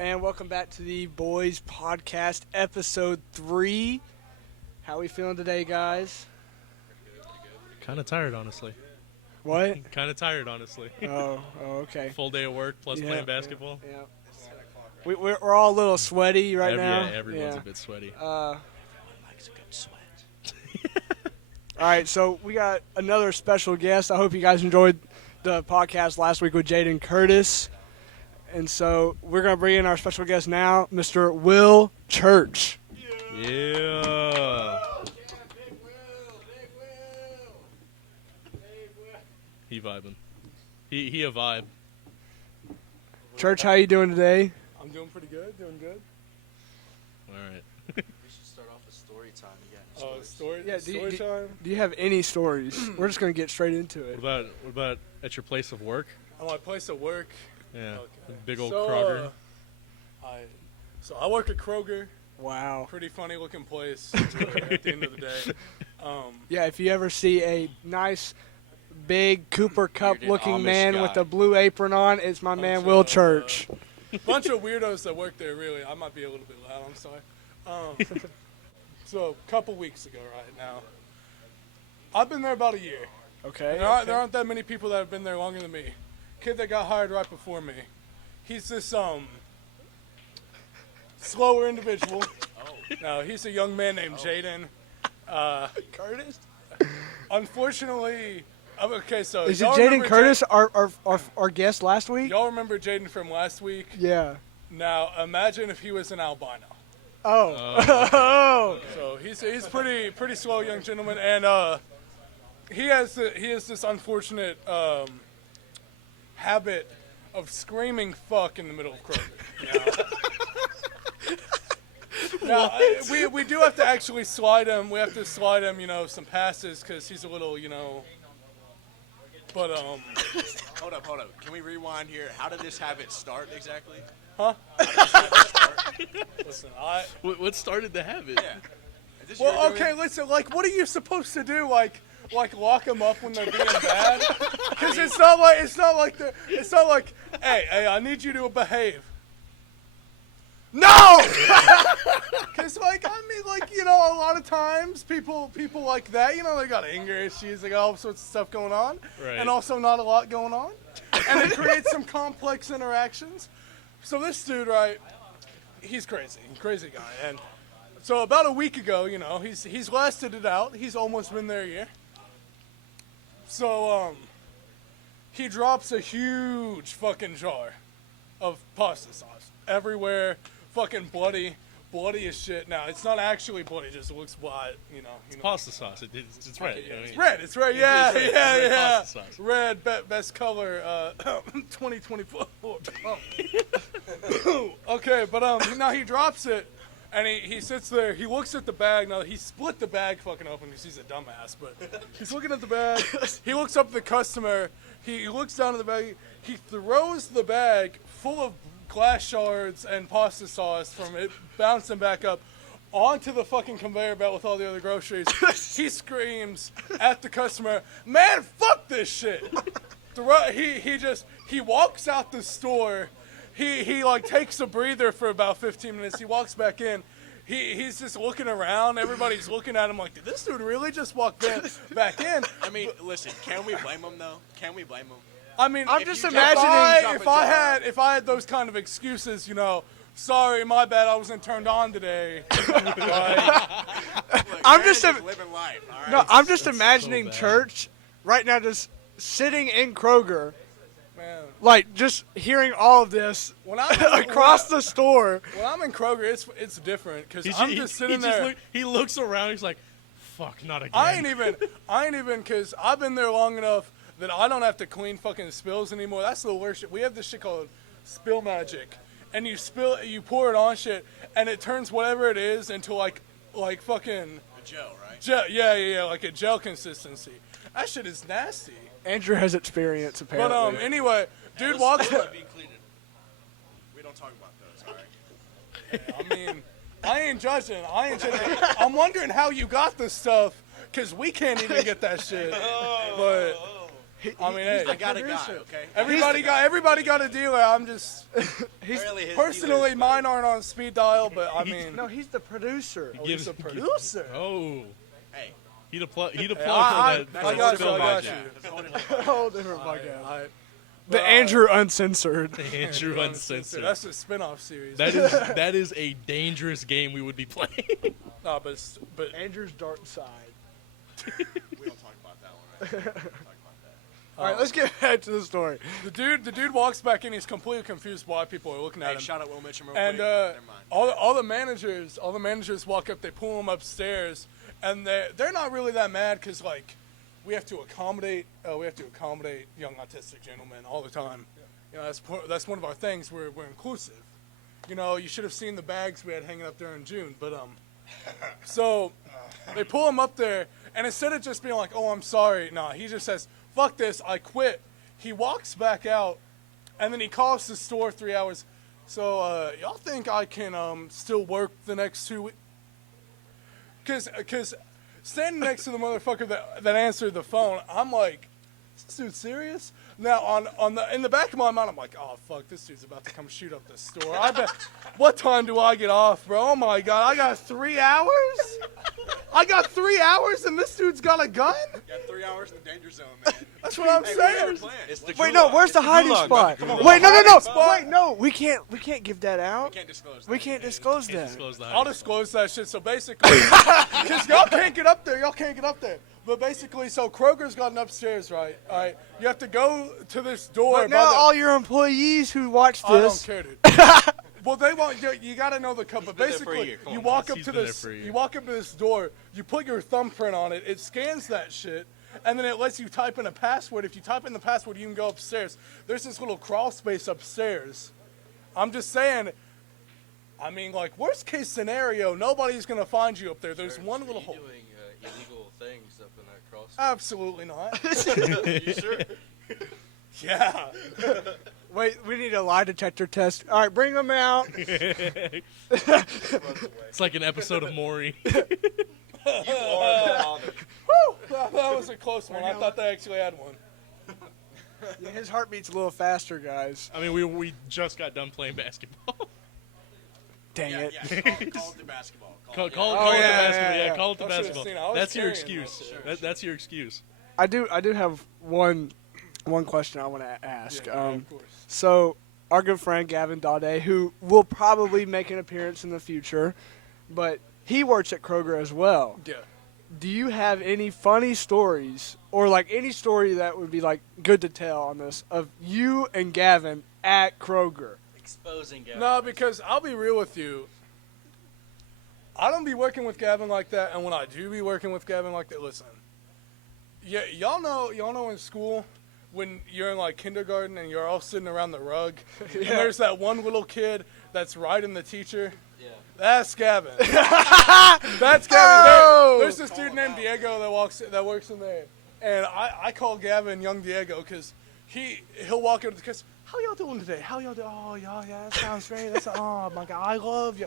and welcome back to the Boys Podcast, Episode 3. How we feeling today, guys? Kind of tired, honestly. What? Kind of tired, honestly. Oh, okay. Full day of work plus playing basketball. Yeah. We're all a little sweaty right now. Yeah, everyone's a bit sweaty. Likes a good sweat. All right, so we got another special guest. I hope you guys enjoyed the podcast last week with Jaden Curtis. And so we're going to bring in our special guest now, Mr. Will Church. Yeah. He vibing. He a vibe. Church, how you doing today? I'm doing pretty good, All right. We should start off with story time again. story Yeah, time. Do you have any stories? We're just going to get straight into it. What about at your place of work? At my place of work. Yeah. Okay. Big old Kroger. I work at Kroger. Wow. Pretty funny looking place at the end of the day. Yeah, if you ever see a nice, big Cooper Cup-looking Amish man guy. with a blue apron on, it's my man Will Church. Bunch of weirdos that work there, really. I might be a little bit loud, I'm sorry. So, a couple weeks ago right now, I've been there about a year. Okay. There aren't that many people that have been there longer than me. Kid that got hired right before me. He's this slower individual. No, he's a young man named Jaden. Curtis? Unfortunately, okay, so Is it y'all Jaden remember Curtis, our guest last week? Y'all remember Jaden from last week? Yeah. Now imagine if he was an albino. Oh. So he's pretty slow young gentleman, and he has this unfortunate habit of screaming "fuck" in the middle of Kroger. Now we do have to actually slide him. We have to slide him, some passes because he's a little, But Hold up. Can we rewind here? How did this habit start exactly? Huh? How did this habit start? Listen, What started the habit? Yeah. Is this Well, your okay, doing? listen. Like, what are you supposed to do? Like lock them up when they're being bad? Because it's not like, hey, I need you to behave. No! Because, a lot of times people like that, they got anger issues, they got all sorts of stuff going on, Right. and also not a lot going on, and it creates some complex interactions. So this dude, right, he's crazy guy, and so about a week ago, he's lasted it out. He's almost been there a year. So, he drops a huge fucking jar of pasta sauce everywhere, fucking bloody as shit. Now, it's not actually bloody, it just looks white, Pasta sauce. It's red. It's red, yeah. Red pasta sauce. Red, best color, 2024. Okay, but now he drops it, and he sits there, he looks at the bag. Now, he split the bag fucking open because he's a dumbass, but he's looking at the bag. He looks up at the customer, he looks down at the bag, he throws the bag full of glass shards and pasta sauce from it bouncing back up onto the fucking conveyor belt with all the other groceries. He screams at the customer, "Man, fuck this shit!" He walks out the store. He takes a breather for about 15 minutes. He walks back in. He's just looking around. Everybody's looking at him like, did this dude really just walk back in? I mean, listen, can we blame him though? Can we blame him? I mean, I'm If just you imagining. if I had those kind of excuses, sorry, my bad, I wasn't turned on today. Look, I'm man just is living life. All right? No, I'm just That's imagining so bad. Church right now just sitting in Kroger, Man, like just hearing all of this when I'm across the store. when I'm in Kroger, it's different because He I'm just sitting there. he looks around. He's like, "Fuck, not again." I ain't even, because I've been there long enough that I don't have to clean fucking spills anymore. That's the worst shit. We have this shit called spill magic, and you pour it on shit, and it turns whatever it is into like fucking The gel, right? gel. Yeah, like a gel consistency. That shit is nasty. Andrew has experience apparently. But anyway, dude walks. Be cleaner. We don't talk about those, all right? I mean, I ain't judging. I'm wondering how you got this stuff, because we can't even get that shit. But I mean, hey, I got a guy, okay? everybody got a dealer. I'm just Apparently his personally dealer's mine aren't on speed dial, but I mean, No, he's the producer. he's a producer. Oh, Hey, he'd a plug. He'd a Hey, plug for that. I got you. Spill I got magic. you. that's a whole different A whole different podcast. I- The Andrew Uncensored. Andrew Uncensored. That's a spin-off series. That is a dangerous game we would be playing. no, but Andrew's dark side. We don't talk about that one, right? We don't talk about that. All right, let's get back to the story. the dude walks back in. He's completely confused why people are looking at Hey, him. shout out Will Mitchum real And quick. Never mind. all the managers walk up. They pull him upstairs, and they're not really that mad because like we have to accommodate young autistic gentlemen all the time. You know, that's one of our things. We're inclusive. You know, you should have seen the bags we had hanging up there in June. But so they pull him up there, and instead of just being like, "Oh, I'm sorry," nah, he just says, "Fuck this, I quit." He walks back out, and then he calls the store 3 hours. So y'all think I can still work the next 2 weeks? Cause standing next to the motherfucker that answered the phone, I'm like, is this dude serious? Now in the back of my mind, I'm like, oh fuck, this dude's about to come shoot up the store. I bet. What time do I get off, bro? Oh my god, I got 3 hours. I got 3 hours, and this dude's got a gun. You got 3 hours in the danger zone, man. That's what I'm Hey, what's your saying. plan? It's the Wait, no, gulag. where's the It's hiding gulag, spot? man. Wait, no, spot. Wait, no, we can't give that out. Can't disclose that. We can't disclose Can't that. disclose that. I'll disclose that shit. So basically, because y'all can't get up there. But basically, so Kroger's got an upstairs, right? All right. You have to go to this door. But now all your employees who watch I don't this, care, dude. Well, they want you got to know the code. But been there for a basically, year. Come you on, walk up he's to been there this. for a year. You walk up to this door. You put your thumbprint on it. It scans that shit, and then it lets you type in a password. If you type in the password, you can go upstairs. There's this little crawl space upstairs. I'm just saying. I mean, like worst case scenario, nobody's gonna find you up there. There's one little hole. doing illegal things up in that cross. Absolutely not. You sure? Yeah. wait, we need a lie detector test. All right, bring them out. It's like an episode of Maury. You are the father. Woo! That was a close one. I thought they actually had one. Yeah, his heart beats a little faster, guys. I mean, we just got done playing basketball. Dang Yeah, it. yeah. Call it the basketball. Call it yeah, the basketball. yeah. Yeah, call it the I should've basketball. seen it. I was That's your carrying excuse. those. That's your excuse. I do have one question I want to ask. Yeah, of course. So our good friend Gavin Daudet, who will probably make an appearance in the future, but he works at Kroger as well. Yeah. Do you have any funny stories or like any story that would be like good to tell on this of you and Gavin at Kroger? Exposing Gavin. No, because I'll be real with you. I don't be working with Gavin like that, and when I do be working with Gavin like that, listen. Yeah, y'all know in school when you're in like kindergarten and you're all sitting around the rug, and there's that one little kid that's riding the teacher. Yeah. That's Gavin. That's Gavin. No! There's this dude named Diego that works in there, and I call Gavin Young Diego because he'll walk in because how y'all doing today? How y'all doing? Oh y'all, yeah, that sounds great. That's oh my god, I love you,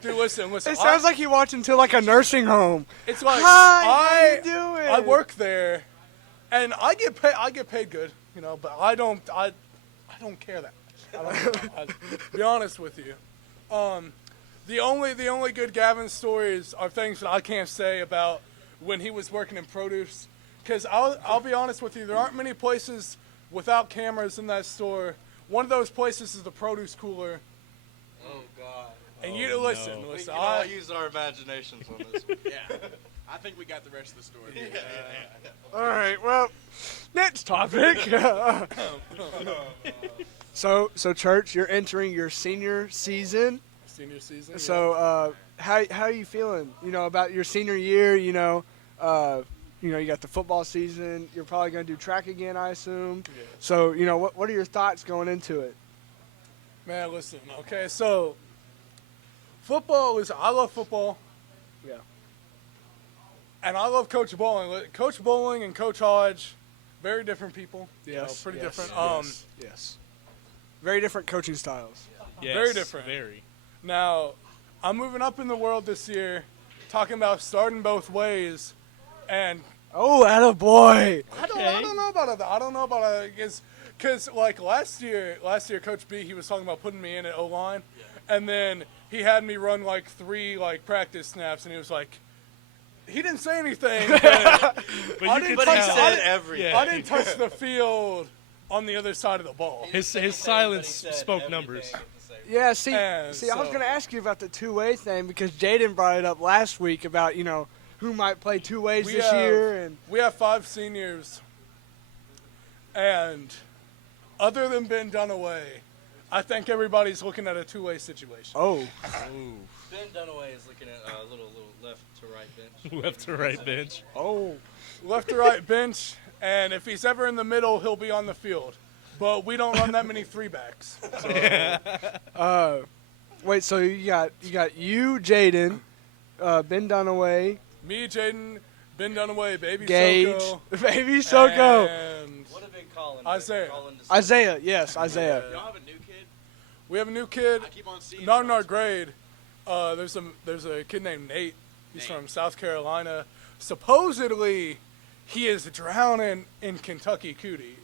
dude. Listen. It sounds like you watch into like a nursing home. it's like Hi, how you doing? I work there, and I get paid good, you know, but I don't care that much. I'll be honest with you. The only good Gavin stories are things that I can't say about when he was working in produce, because I'll be honest with you, there aren't many places without cameras in that store. One of those places is the produce cooler, Oh God. and Oh, you no. listen. We Listen, can all use our imaginations on this one. Yeah. I think we got the rest of the story. All right, well, next topic. So church, you're entering your senior season. senior season. yeah. So how are you feeling? You know about your senior year. You got the football season. You're probably going to do track again, I assume. Yeah. So what are your thoughts going into it? Man, listen. Okay, so football is. I love football. Yeah. And I love Coach Bowling. Coach Bowling and Coach Hodge, very different people. You know, pretty different. Yes. Very different coaching styles. Yes, Very different. Very. Now, I'm moving up in the world this year, talking about starting both ways, and Oh, attaboy. I don't know about it. I don't know about it because like last year, Coach B, he was talking about putting me in at O-line, and then he had me run like 3 like practice snaps, and he was like, he didn't say anything, but I didn't But touch, he I said didn't- everything. I didn't touch the field on the other side of the ball. His silence spoke numbers. Yeah, see, And I was so- going to ask you about the two-way thing because Jaden brought it up last week about, who might play two ways this year. And we have 5 seniors, and other than Ben Dunaway, I think everybody's looking at a 2-way situation. Oh, Ben Dunaway is looking at a little left to right bench. Left to right bench. Left to right bench, and if he's ever in the middle, he'll be on the field. But we don't run that many 3-backs. wait, so you got you, Jaden, Ben Dunaway, Me, Jaden, Ben Dunaway, Baby Gage, Soko, Baby Soko, and What have been Colin? Isaiah. Isaiah. Yes, Isaiah. Y'all have a new kid? we have a new kid, I keep on seeing not him in on our Twitter. grade. There's a kid named Nate. He's Nate. from South Carolina. Supposedly, he is drowning in Kentucky coochie.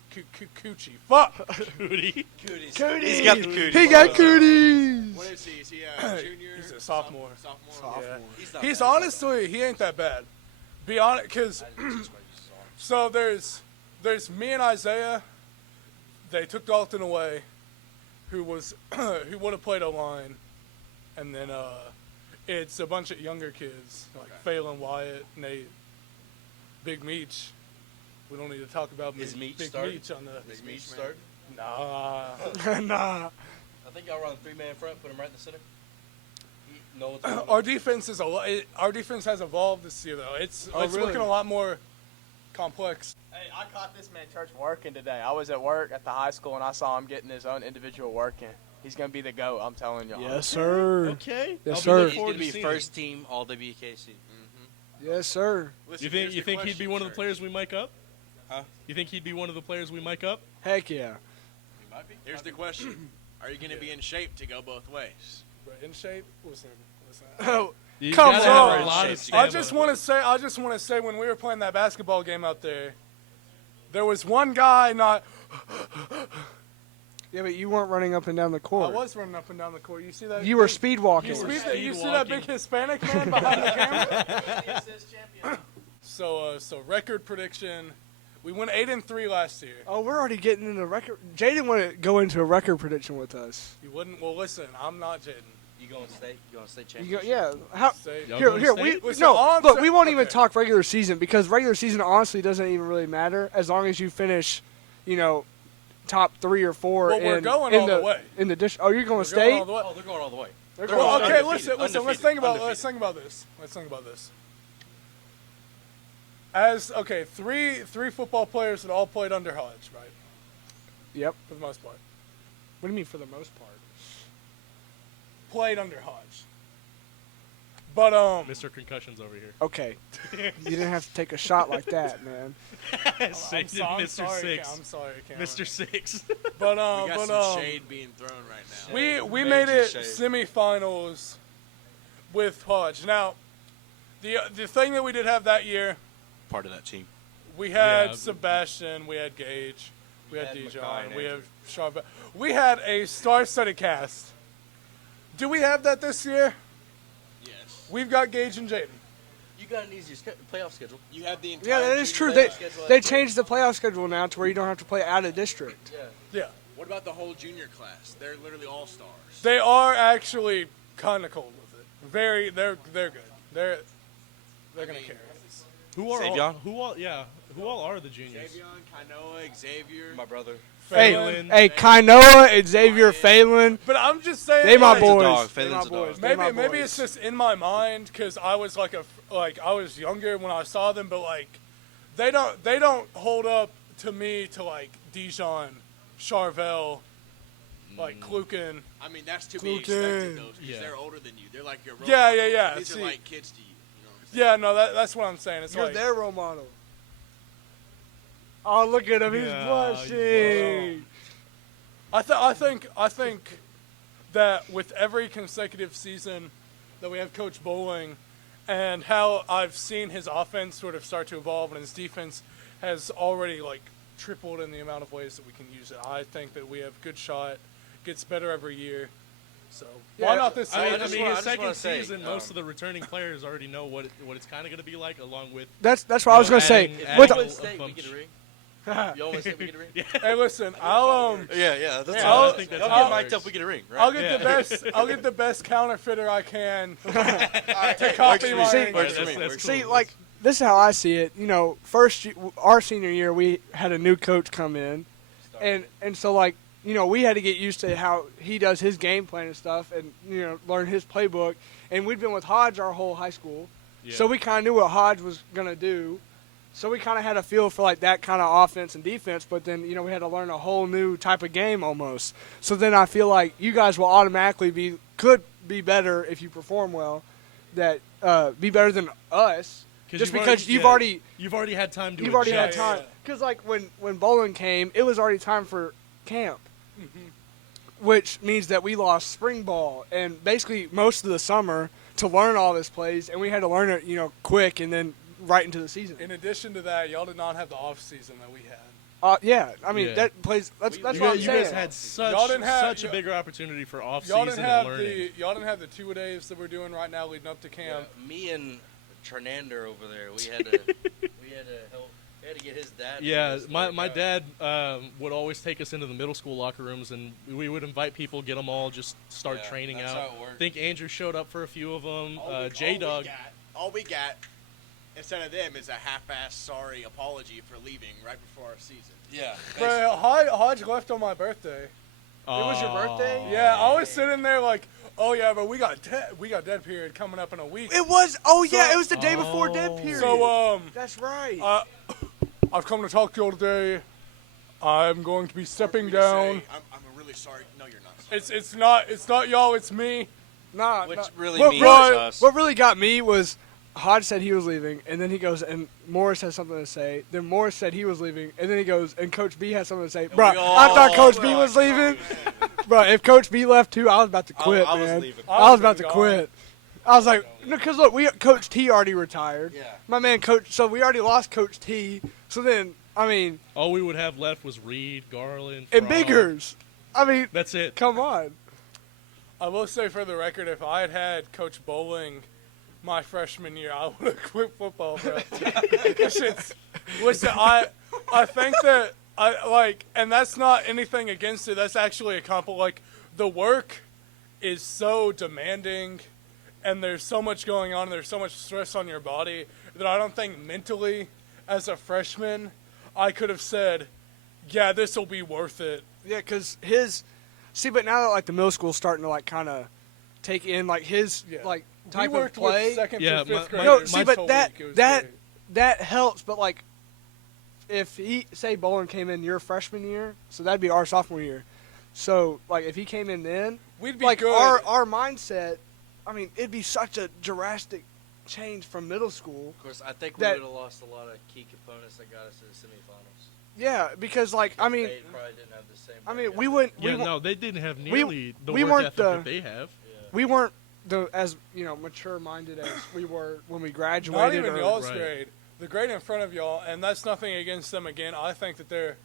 Fuck. Cootie. Cooties. Cooties. He's got the cooties. He got cooties. What is he? Is he a junior? He's a sophomore. Sophomore? Yeah. He's not He's bad. honestly, he ain't that bad. Be honest, because so there's me and Isaiah. They took Dalton away, who would have played O-line, and then it's a bunch of younger kids like Phelan, Wyatt, Nate, Big Meech. We don't need to talk about Is Meech Big starting? Meech on the. Is Meech start? Nah. Nah. I think y'all run 3-man front, put him right in the center. He knows what's going on. Our defense is our defense has evolved this year though. It's really? looking a lot more complex. Hey, I caught this man Church working today. I was at work at the high school, and I saw him getting his own individual working. He's going to be the GOAT, I'm telling y'all. Yes, sir. Okay. Yes, I'll sir. Be looking He's forward going to be seeing first team all WKC. Yes, sir. Listen, You think here's the he'd be question, one of the sir. players we mic up? Huh? You think he'd be one of the players we mic up? Heck yeah. He might be. Here's the question. Are you going to be in shape to go both ways? But in shape, listen. Oh, You Come gotta have on. a lot of I stamina. just want to say when we were playing that basketball game out there was one guy not. yeah, but you weren't running up and down the I court. was running up and down the court. You see that? You were speed walking. You, were you see speed that walking. big Hispanic man behind the camera? So record prediction. We went 8-3 last year. Oh, we're already getting into record. Jaden want to go into a record prediction with us. You wouldn't. Well, listen, I'm not Jaden. You going state? You going state You go, championship? yeah. How? Say, Y'all Here, going here. state? We Listen, no. all I'm Look, sa- we won't even okay. talk regular season because regular season honestly doesn't even really matter as long as you finish, top 3 or 4. Well, we're going in all the way. in the dish. Oh, you're going We're state. going all the way. Oh, they're going all the way. They're Well, going okay, Undefeated, listen. Let's undefeated, think about this. Let's think about this. As three football players that all played under Hodge, right? Yep. For the most part, What do you mean for the most part? played under Hodge. But Mr. Concussions over here. Okay. You didn't have to take a shot like that, man. I'm Say sorry, Mr. sorry, Six. I'm sorry, Cameron. Mr. Six. But We got some shade being thrown right now. we Major made it shade. semifinals with Hodge. Now, the thing that we did have that year, Part of that team. we had Yeah. Sebastian, we had Gage, we had had Dijon, McConaughey. we had Charvel. We had a star-studded cast. Do we have that this year? Yes. We've got Gage and Jaden. You got an easier playoff schedule. You have the entire Yeah, that is junior true. class. They changed the playoff schedule now to where you don't have to play out of district. Yeah. Yeah. What about the whole junior class? They're literally all stars. They are actually kind of cold with it. They're good. They're gonna carry us. Who are all? Savion? Who all are the juniors? Javion, Kainoa, Xavier. My brother. Phelan. Hey, Kainoa, Xavier, Phelan. But I'm just saying, They my like, boys. dog. They my Phelan's a dog. boys. They my maybe boys. it's just in my mind because I was I was younger when I saw them, but like they don't hold up to me to like Dijon, Charvel, like Kluken. I mean, that's to be Kluken. expected, though, because Yeah. they're older than you. They're like your role Yeah, models. yeah. These See- are like kids to you. You know what I'm saying? Yeah, no, that's what I'm saying. It's You're like their role model. Oh, look at him. He's Yeah, blushing. I think that with every consecutive season that we have Coach Bowling and how I've seen his offense sort of start to evolve, and his defense has already like tripled in the amount of ways that we can use it. I think that we have good shot, gets better every year. So why not this I season? mean, I his just second wanna say, season, most of the returning players already know what it's kind of going to be like, along with. That's what I was gonna say. adding With a- Win state, we get a ring. You always say we get a ring. Hey, listen, I'll Yeah, that's Yeah, all. I think that's Y'all how get it mic'd works. up, we get a ring, right? I'll get the best. I'll get the best counterfeiter I can to copy my See- ring. Works for That's- me. that's See, cool. like this is how I see it. You know, our senior year, we had a new coach come in, and so like you know we had to get used to how he does his game plan and stuff, and you know learn his playbook. And we'd been with Hodge our whole high school, so we kind of knew what Hodge was gonna do. So we kind of had a feel for like that kind of offense and defense, but then you know we had to learn a whole new type of game almost. So then I feel like you guys will automatically could be better if you perform well, that be better than us, just because you've already had time to you've already had adjust. time. Because like when bowling came, it was already time for camp, which means that we lost spring ball and basically most of the summer to learn all this plays, and we had to learn it quick and then right into the season. In addition to that, y'all did not have the off season that we had. Yeah, I mean Yeah. that plays. That's You what I'm guys saying. had Y'all didn't have- such a bigger opportunity for off Y'all season didn't have and learning. y'all didn't have the 2-a-days that we're doing right now leading up to camp. Yeah, me and Trinander over there, we had to help. We had to get his dad. to Yeah, do this, my like, dad would always take us into the middle school locker rooms, and we would invite people, get them all, just start Yeah, training that's out. how it worked. I think Andrew showed up for a few of them. All J-Dog. we got, instead of them, is a half-assed sorry apology for leaving right before our season. Yeah. But Hodge left on my birthday. It was your birthday? Yeah, I was sitting there like, oh yeah, but we got dead period coming up in a week. It was. Oh yeah, So- it was the day before dead period. So that's right. I've come to talk to you all today. I'm going to be stepping Hard for me to down. say, I'm really sorry. No, you're not. Sorry. It's not y'all, it's me. nah, Which nah. really what, means really- us. what really got me was Hodge said he was leaving, and then he goes, and Morris has something to say. Then Morris said he was leaving, and then he goes, and Coach B has something to say. Bro, we all- I thought Coach B was leaving. Bro, if Coach B left too, I was about to quit, I was man. leaving. I was about to gone. quit. I was like, no, because look, Coach T already retired. Yeah. My man, Coach. So we already lost Coach T. So then, I mean, All we would have left was Reed, Garland, and Frog. Biggers. I mean, That's it. come on. I will say for the record, if I had had Coach Bowling my freshman year, I would have quit football, bro. Listen, I think that and that's not anything against it. That's actually a compliment. Like, the work is so demanding, and there's so much going on, and there's so much stress on your body that I don't think mentally, as a freshman, I could have said, yeah, this will be worth it. Yeah, because but now that like the middle school's starting to like kind of take in like his Yeah. like We type of worked play. with second Yeah, through fifth my- graders. No, this see, but whole that week. It was that great. that helps. But like, if he say Bolin came in your freshman year, so that'd be our sophomore year. So like, if he came in then, We'd be like good. our mindset, I mean, it'd be such a drastic change from middle school. Of course, I think we That- would have lost a lot of key components that got us to the semifinals. Yeah, because like I mean, They probably didn't have the same. I work mean, ethic. we wouldn't. Yeah, we, no, they didn't have nearly the we work weren't ethic the- that they have. we weren't as mature minded as we were when we graduated. Not even or, y'all's Right. grade. The grade in front of y'all, and that's nothing against them. Again, I think that they're.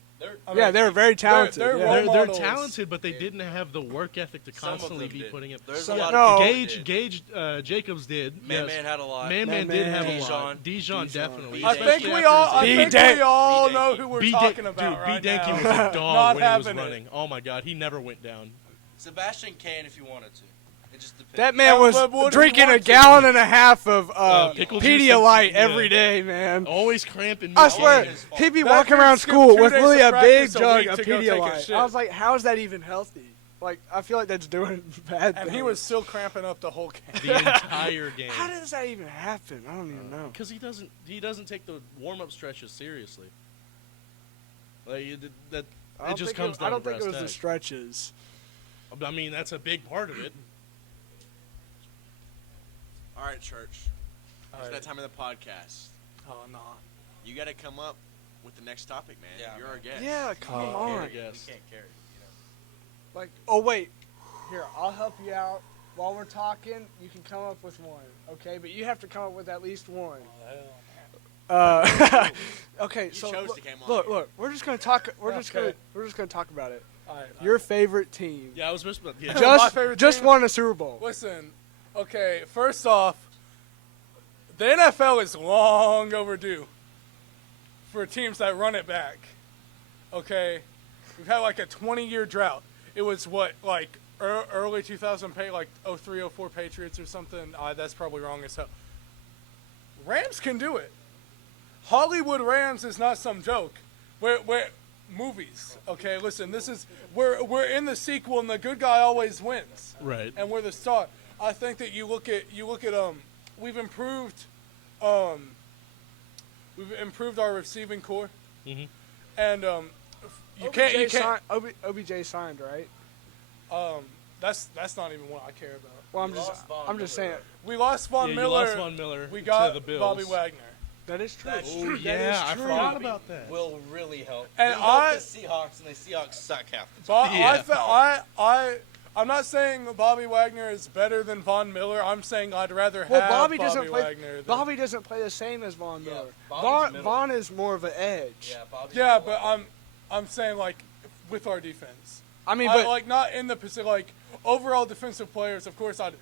I Yeah, mean, they're very talented. they're yeah. role They're models. talented, but they didn't have the work ethic to Some of constantly them be did. putting it. There's Some- a lot no. of Gage Jacobs did. Man, yes. man had a lot. Man Man did have a Dijon. lot. Dijon definitely. I think especially we after all. his- I think B-Dank- we all B-Danky. know who we're B-Dan- talking about dude, right B-Danky now. was a Not dog when he was having it. running. Oh my God, he never went down. Sebastian can if you wanted to. It just depends. That man was But would he drinking a want to? gallon and a half of pickle juice Pedialyte and- every yeah. day, man. Always cramping. I me. swear, his fault. he'd be That walking dude around skipped school 2 with days really of a big practice a jug week of to go take a Pedialyte. shit. I was like, how is that even healthy? Like, I feel like that's doing bad And things. he was still cramping up the whole game. the entire game. How does that even happen? I don't even know. Because he doesn't take the warm up stretches seriously. Like that I it just don't think comes I down don't to think it was brass the tacks. stretches. I mean, that's a big part of it. All right, church. All It's right. that time of the podcast. Oh, no. You got to come up with the next topic, man. Yeah, You're man. our guest. Yeah, come on. I guess. We can't carry it, you know. Like, oh wait, here, I'll help you out. while we're talking, you can come up with one, okay? But you have to come up with at least one. Okay, so chose look, to come on look, here. look, we're just gonna talk. We're just Okay. gonna talk about it. All right. Your favorite team. Yeah, I was just. Yeah. My Just favorite just team? won a Super Bowl. Listen, okay, first off, the NFL is long overdue for teams that run it back. Okay? We've had like a 20-year drought. It was what, like early 2000 like 03, 04 Patriots or something? That's probably wrong as hell. Rams can do it. Hollywood Rams is not some joke. We're movies. Okay, listen, we're in the sequel and the good guy always wins. Right. And we're the star. I think that you look at we've improved our receiving core. Mhm. And you can't OBJ signed, right? that's not even what I care about. Well, lost Von I'm just saying Miller. We lost Von Yeah, Miller. you lost Von Miller We to got the Bills. Bobby Wagner. that is true. That's Oh true. yeah, I true. forgot about that. Will really help. And Will help the Seahawks, and the Seahawks suck half the time. I'm not saying Bobby Wagner is better than Von Miller. I'm saying I'd rather Well, have Bobby doesn't play. Wagner. Than, Bobby doesn't play the same as Von Yeah, Miller. Bobby's middle. Von is more of an edge. Yeah, Bobby's yeah, middle. but I'm saying like with our defense. I mean, I, but like not in the like overall defensive players. Of course, I'd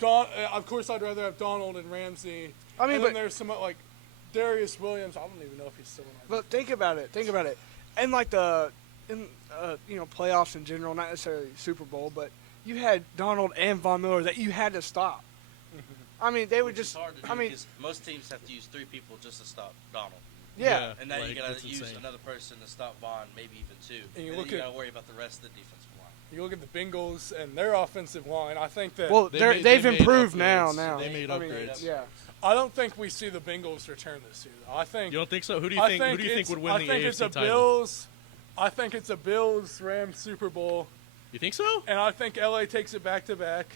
rather have Donald and Ramsey. I mean, and but then there's some like Darius Williams. I don't even know if he's still in our. but think about it. And like playoffs in general, not necessarily Super Bowl, but you had Donald and Von Miller that you had to stop. I mean, they would Which is just. hard to do I mean, 'cause most teams have to use 3 people just to stop Donald. yeah. And now like, you gotta it's use insane. another person to stop Vaughn, maybe even 2. And you then look you at- gotta worry about the rest of the defensive line. You look at the Bengals and their offensive line. I think that. Well, They they've made improved upgrades. now. They made I mean, upgrades. yeah. I don't think we see the Bengals return this year. Though. I think. You don't think so? Who do you I think? Who do you think it's- would win I the think it's AFC a title? Bills. I think it's a Bills Rams Super Bowl, You think so? and I think LA takes it back to back.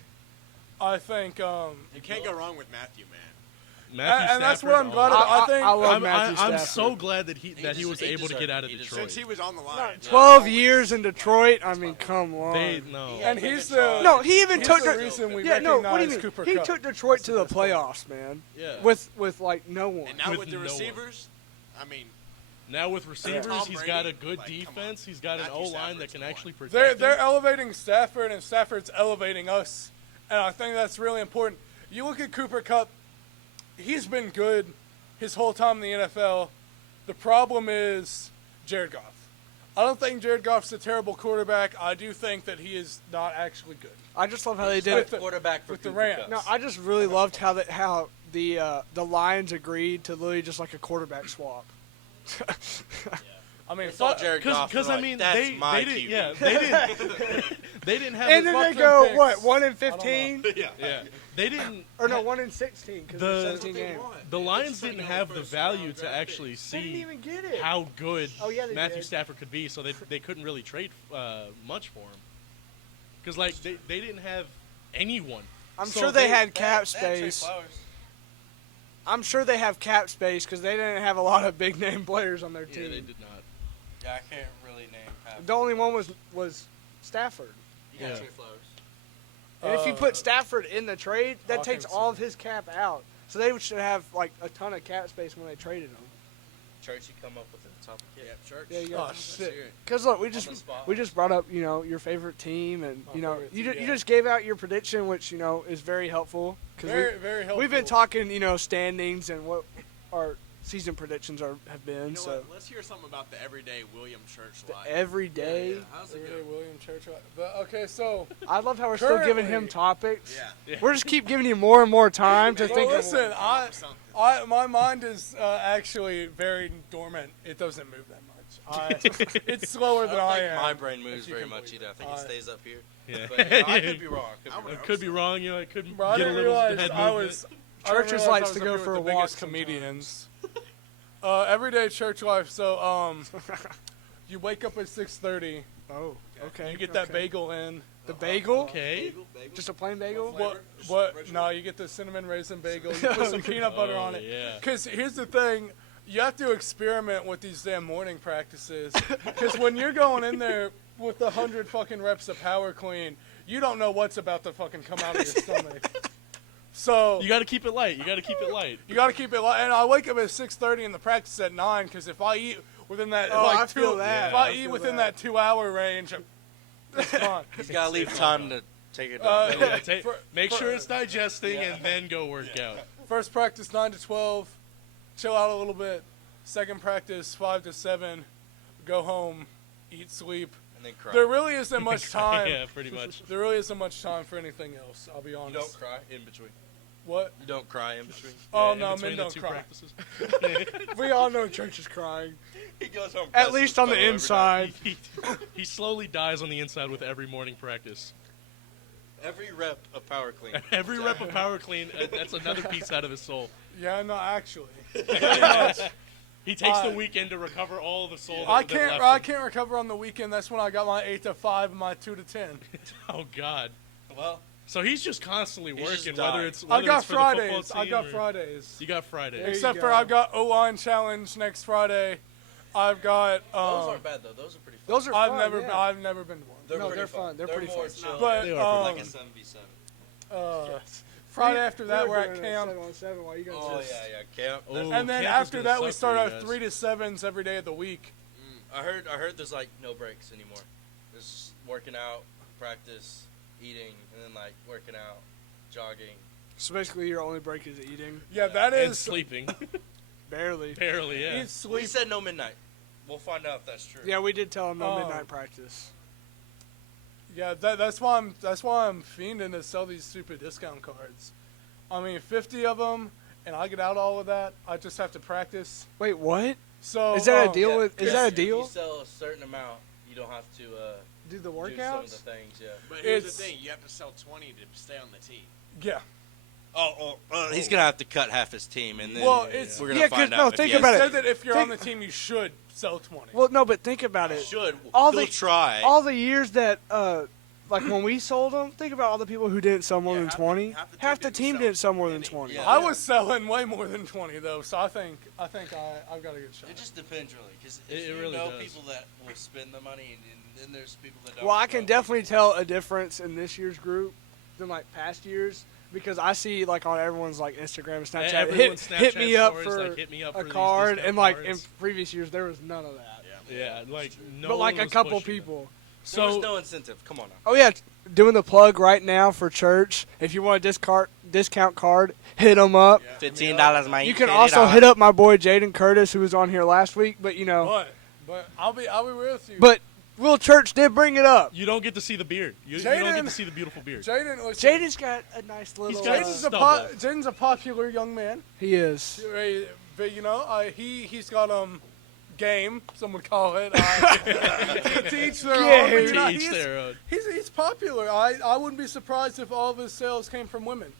I think. You can't go wrong with Matthew, man. Matthew and that's Stafford, what I'm glad oh. about. I think. I love I'm Matthew Stafford. so glad that he He was able to deserved get out it. of He Detroit. Since he was on the line. 12 years in Detroit. I mean, come on. No. And he's the. No, he even He's took the the reason we yeah. No, what do you recognize mean? Cooper He Kupp. took Detroit to the playoffs, man. Yeah. With like no one. And now With with the no one. receivers, I mean, Now with receivers, Tom he's got a Brady, good like, come defense. on. He's got an Matthew O line Stafford's that can the actually one. protect. They're him. elevating Stafford, and Stafford's elevating us, and I think that's really important. You look at Cooper Kupp; he's been good his whole time in the NFL. The problem is Jared Goff. I don't think Jared Goff's a terrible quarterback. I do think that he is not actually good. I just love how they He's did not it. the quarterback for with the Cooper Rams. Kupp. No, I just really loved how the Lions agreed to literally just like a quarterback swap. I mean, It's all fuck- Jared Goff. Because they're I like, mean, that's they my didn't. QB. Yeah, they didn't. They didn't have. And a then fuck they them go picks. what 1 in I don't know. 15 Yeah, they didn't. or no 1 in 16 because The- there's 17 games. The Lions didn't have the value to actually They didn't see even get it. how good Oh, yeah, they Matthew did. Stafford could be, so they couldn't really trade much for him. Because like they didn't have anyone. I'm So sure they they- had cap They had Trey space. Flowers. I'm sure they have cap space because they didn't have a lot of big name players on their Yeah, team. they did not. Yeah, I can't really name half. The only one was Stafford. You got Yeah. Trey Flowers. And if you put Stafford in the trade, that takes Hawkinson. all of his cap out. So they should have like a ton of cap space when they traded him. Church, you come up with the top kid. yeah, church. Yeah, you Oh, got. shit. Because look, On the spot. we just brought up your favorite team, and My you know favorite you team, you yeah. just gave out your prediction, which is very helpful. Cause Very, very helpful. we've been talking standings and what our season predictions have been. You know so what? Let's hear something about the everyday William Church life. every day, How's it Everyday go? William Church. But okay, so I love how we're still giving him Currently- topics. Yeah. We're just keep giving you more and more time to Well, think. well, of listen, my mind is actually very dormant. It doesn't move that much. It's slower I than don't I think am. my brain moves if you very can much believe either. I think it I- stays up here. Yeah. But I could be wrong. It could be wrong. It could Bro, I get a didn't little realize head I movement. was. Church just likes to go for for a the walk biggest sometimes. comedians. Everyday church life. So you wake up at 6:30. Oh, okay. You get that okay. bagel in. The bagel? Okay. Just a plain bagel? What? No, you get the cinnamon raisin bagel. You put some peanut butter on it. Yeah. Because here's the thing, you have to experiment with these damn morning practices. Because when you're going in there with 100 fucking reps of power clean, you don't know what's about to fucking come out of your stomach. So You got to keep it light. You got to keep it light. you got to keep it light. And I wake up at 6:30 and the practice at 9 because if I eat within that, Oh, like I feel that. if I I eat feel within that. that 2-hour range, it's fine. He's got to leave time to take it down. Yeah, make for- sure it's digesting and then go work out. First practice 9 to 12, chill out a little bit. Second practice 5 to 7, go home, eat, sleep. And then cry. There really isn't much time. Yeah, pretty much. There really isn't much time for anything else. I'll be You honest. don't cry in between. What? You don't cry in between. Oh In no, between men the don't two cry. practices. We all know Church is crying. He goes home. At least on the inside. He slowly dies on the inside with every morning practice. Every rep of power clean. Every rep of power clean, that's another piece out of his soul. Yeah, no, actually. He takes the weekend to recover all the soul. I that can't. left I him. can't recover on the weekend. That's when I got my 8 to 5 and my 2 to 10. Oh God. Well, So he's just constantly He's just working, dying. whether it's I whether got it's for the football Fridays. I team got or- Fridays. You got Friday. There you Except for go. I've got O-line challenge next Friday. I've got. those aren't bad though. Those are pretty fun. Those are I've fun. never. yeah. I've never been to one. They're No, pretty they're fun. They're pretty more fun. chill. But They are like a pretty 7v7. Friday after that, we're at doing a camp. 7-on-7 while you guys Oh just- yeah, camp. Oh, That's- And then camp is after gonna that, we suck start for our you guys. 3 to 7s every day of the week. I heard there's like no breaks anymore. There's just working out, practice, eating, and then like working out, jogging. So basically, your only break is eating. Yeah, that And is. sleeping. Barely. Barely, yeah. Eat, We sleep. said no midnight. We'll find out if that's true. Yeah, we did tell him no Oh. midnight practice. Yeah, that's why I'm fiending to sell these stupid discount cards. I mean, 50 of them, and I get out all of that. I just have to practice. Wait, what? So Is that a um, deal Yeah, with? Is yes, that a If deal? you sell a certain amount, you don't have to Do the do some of workouts? the things. Yeah. But here's It's- the thing: you have to sell 20 to stay on the team. Yeah. He's gonna have to cut half his team, and then Well, it's- we're gonna Yeah, 'cause- find no, out. if think he has about It it. said that if you're on Think- the team, you should sell 20. Well, no, but think about it. Should all he'll the- try. All the years that, like when we sold them, think about all the people who didn't sell more Yeah, than half the- 20. half the Half team the team didn't didn't sell more sell than any. 20. Yeah. I was selling way more than 20 though, so I think I've got a good shot. It just depends, really, because It you really know does. people that will spend the money, and then there's people that don't. Well, I can know definitely people. tell a difference in this year's group than like past years because I see like on everyone's like Instagram and Snapchat, Everyone's hit me Snapchat up stories, for like, hit me up a for these card, discount and like in cards. previous years there was none of that. Yeah, like no but like one a was couple pushing it. people. There was So no incentive. Come on now. Oh yeah, doing the plug right now for church. If you want a discount card, hit them up. $15, man. You can also hit up my boy Jaden Curtis, who was on here last week. But you know, But I'll be real with you. but Will Church did bring it up. you don't get to see the beard. You don't get Jaden- to see the beautiful beard. Jaden, listen, Jaden's got a nice little. got Jaden's stubble. Jaden's a popular young man. He is. But you know, he's got game, some would call it. To each their Yeah, own. But, you know, To each their own. he's popular. I wouldn't be surprised if all of his sales came from women.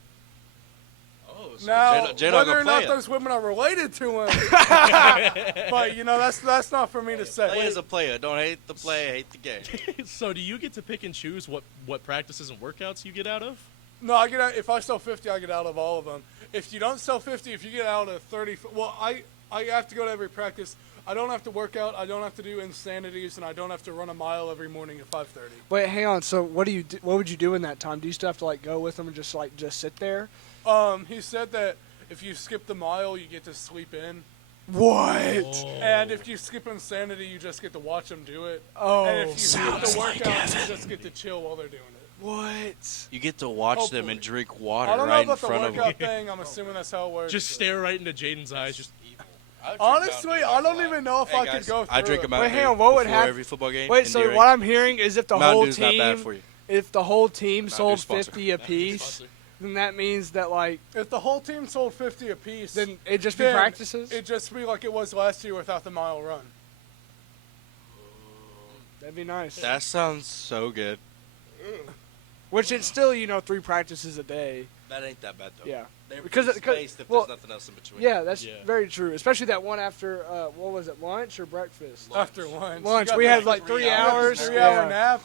Oh, so Now, Jada whether or gonna play not it. those women are related to him, but you know that's not for me to say. Play as a player. Don't hate the play, hate the game. So do you get to pick and choose what practices and workouts you get out of? No, I get out. If I sell 50, I get out of all of them. If you don't sell 50, if you get out of 30, well, I have to go to every practice. I don't have to work out. I don't have to do insanities, and I don't have to run a mile every morning at 5:30. Wait, hang on. So what do you? What would you do in that time? Do you still have to like go with them and just sit there? He said that if you skip the mile, you get to sleep in, What? and if you skip insanity, you just get to watch them do it. Oh, And if you skip the workout, you just get to chill while they're doing it. what? You get to watch them Hopefully. and drink water I don't know right in about the front of them. workout thing. I'm assuming that's how it works. Just but- stare right into Jaden's eyes. Just Honestly, I don't even know if Hey I guys, could go through I drink it. a Mountain Wait, hang Dew on, what would before hap- every football game. Wait, and so during. what I'm hearing is if the Mountain whole Dew's not bad team, for you. if the whole team Mountain sold Dew sponsor. 50 apiece, then that means that like If the whole team sold 50 apiece, then it just be then practices. it'd just be like it was last year without the mile run. That'd be nice. That sounds so good. Which it's still 3 practices a day. That ain't that bad though. Yeah. They're Because- pretty because- spaced if well, there's nothing else in between. Yeah, that's Yeah. very true. Especially that one after what was it, lunch or breakfast? After lunch. Lunch. You got We the had like 3 hours. 3-hour yeah. nap.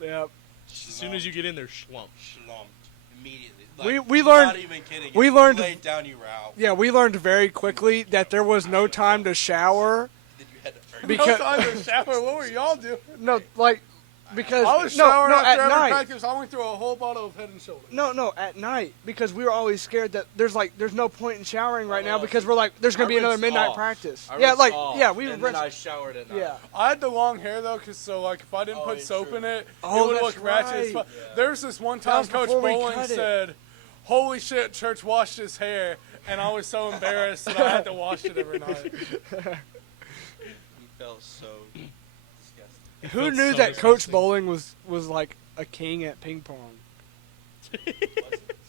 Yep. as soon as you get in there, slump. Slumped immediately. We learned- Not even kidding. we If you learned- laid down, you were out. Yeah, we learned very quickly that there was no time to shower Then you had to earn because no time to shower. What were y'all doing? no, like because I was no, showering no, after at every night. practice. I went through a whole bottle of Head and Shoulders. No, at night because we were always scared that there's no point in showering right now no, because we're like there's gonna I be another rinsed midnight off. practice. I Yeah, rinsed like off, yeah, we and rinsed. then I showered at night. Yeah. I had the long hair though, cause like if I didn't put it's soap true. in it, Oh, it would that's look ratchet as right. fuck. Yeah. There's this one That time was Coach before we Bowling cut it. said, "Holy shit, Church washed his hair," and I was so embarrassed that I had to wash it every night. It felt so disgusting. Who felt knew so that Coach disgusting. Bowling was like a king at ping pong?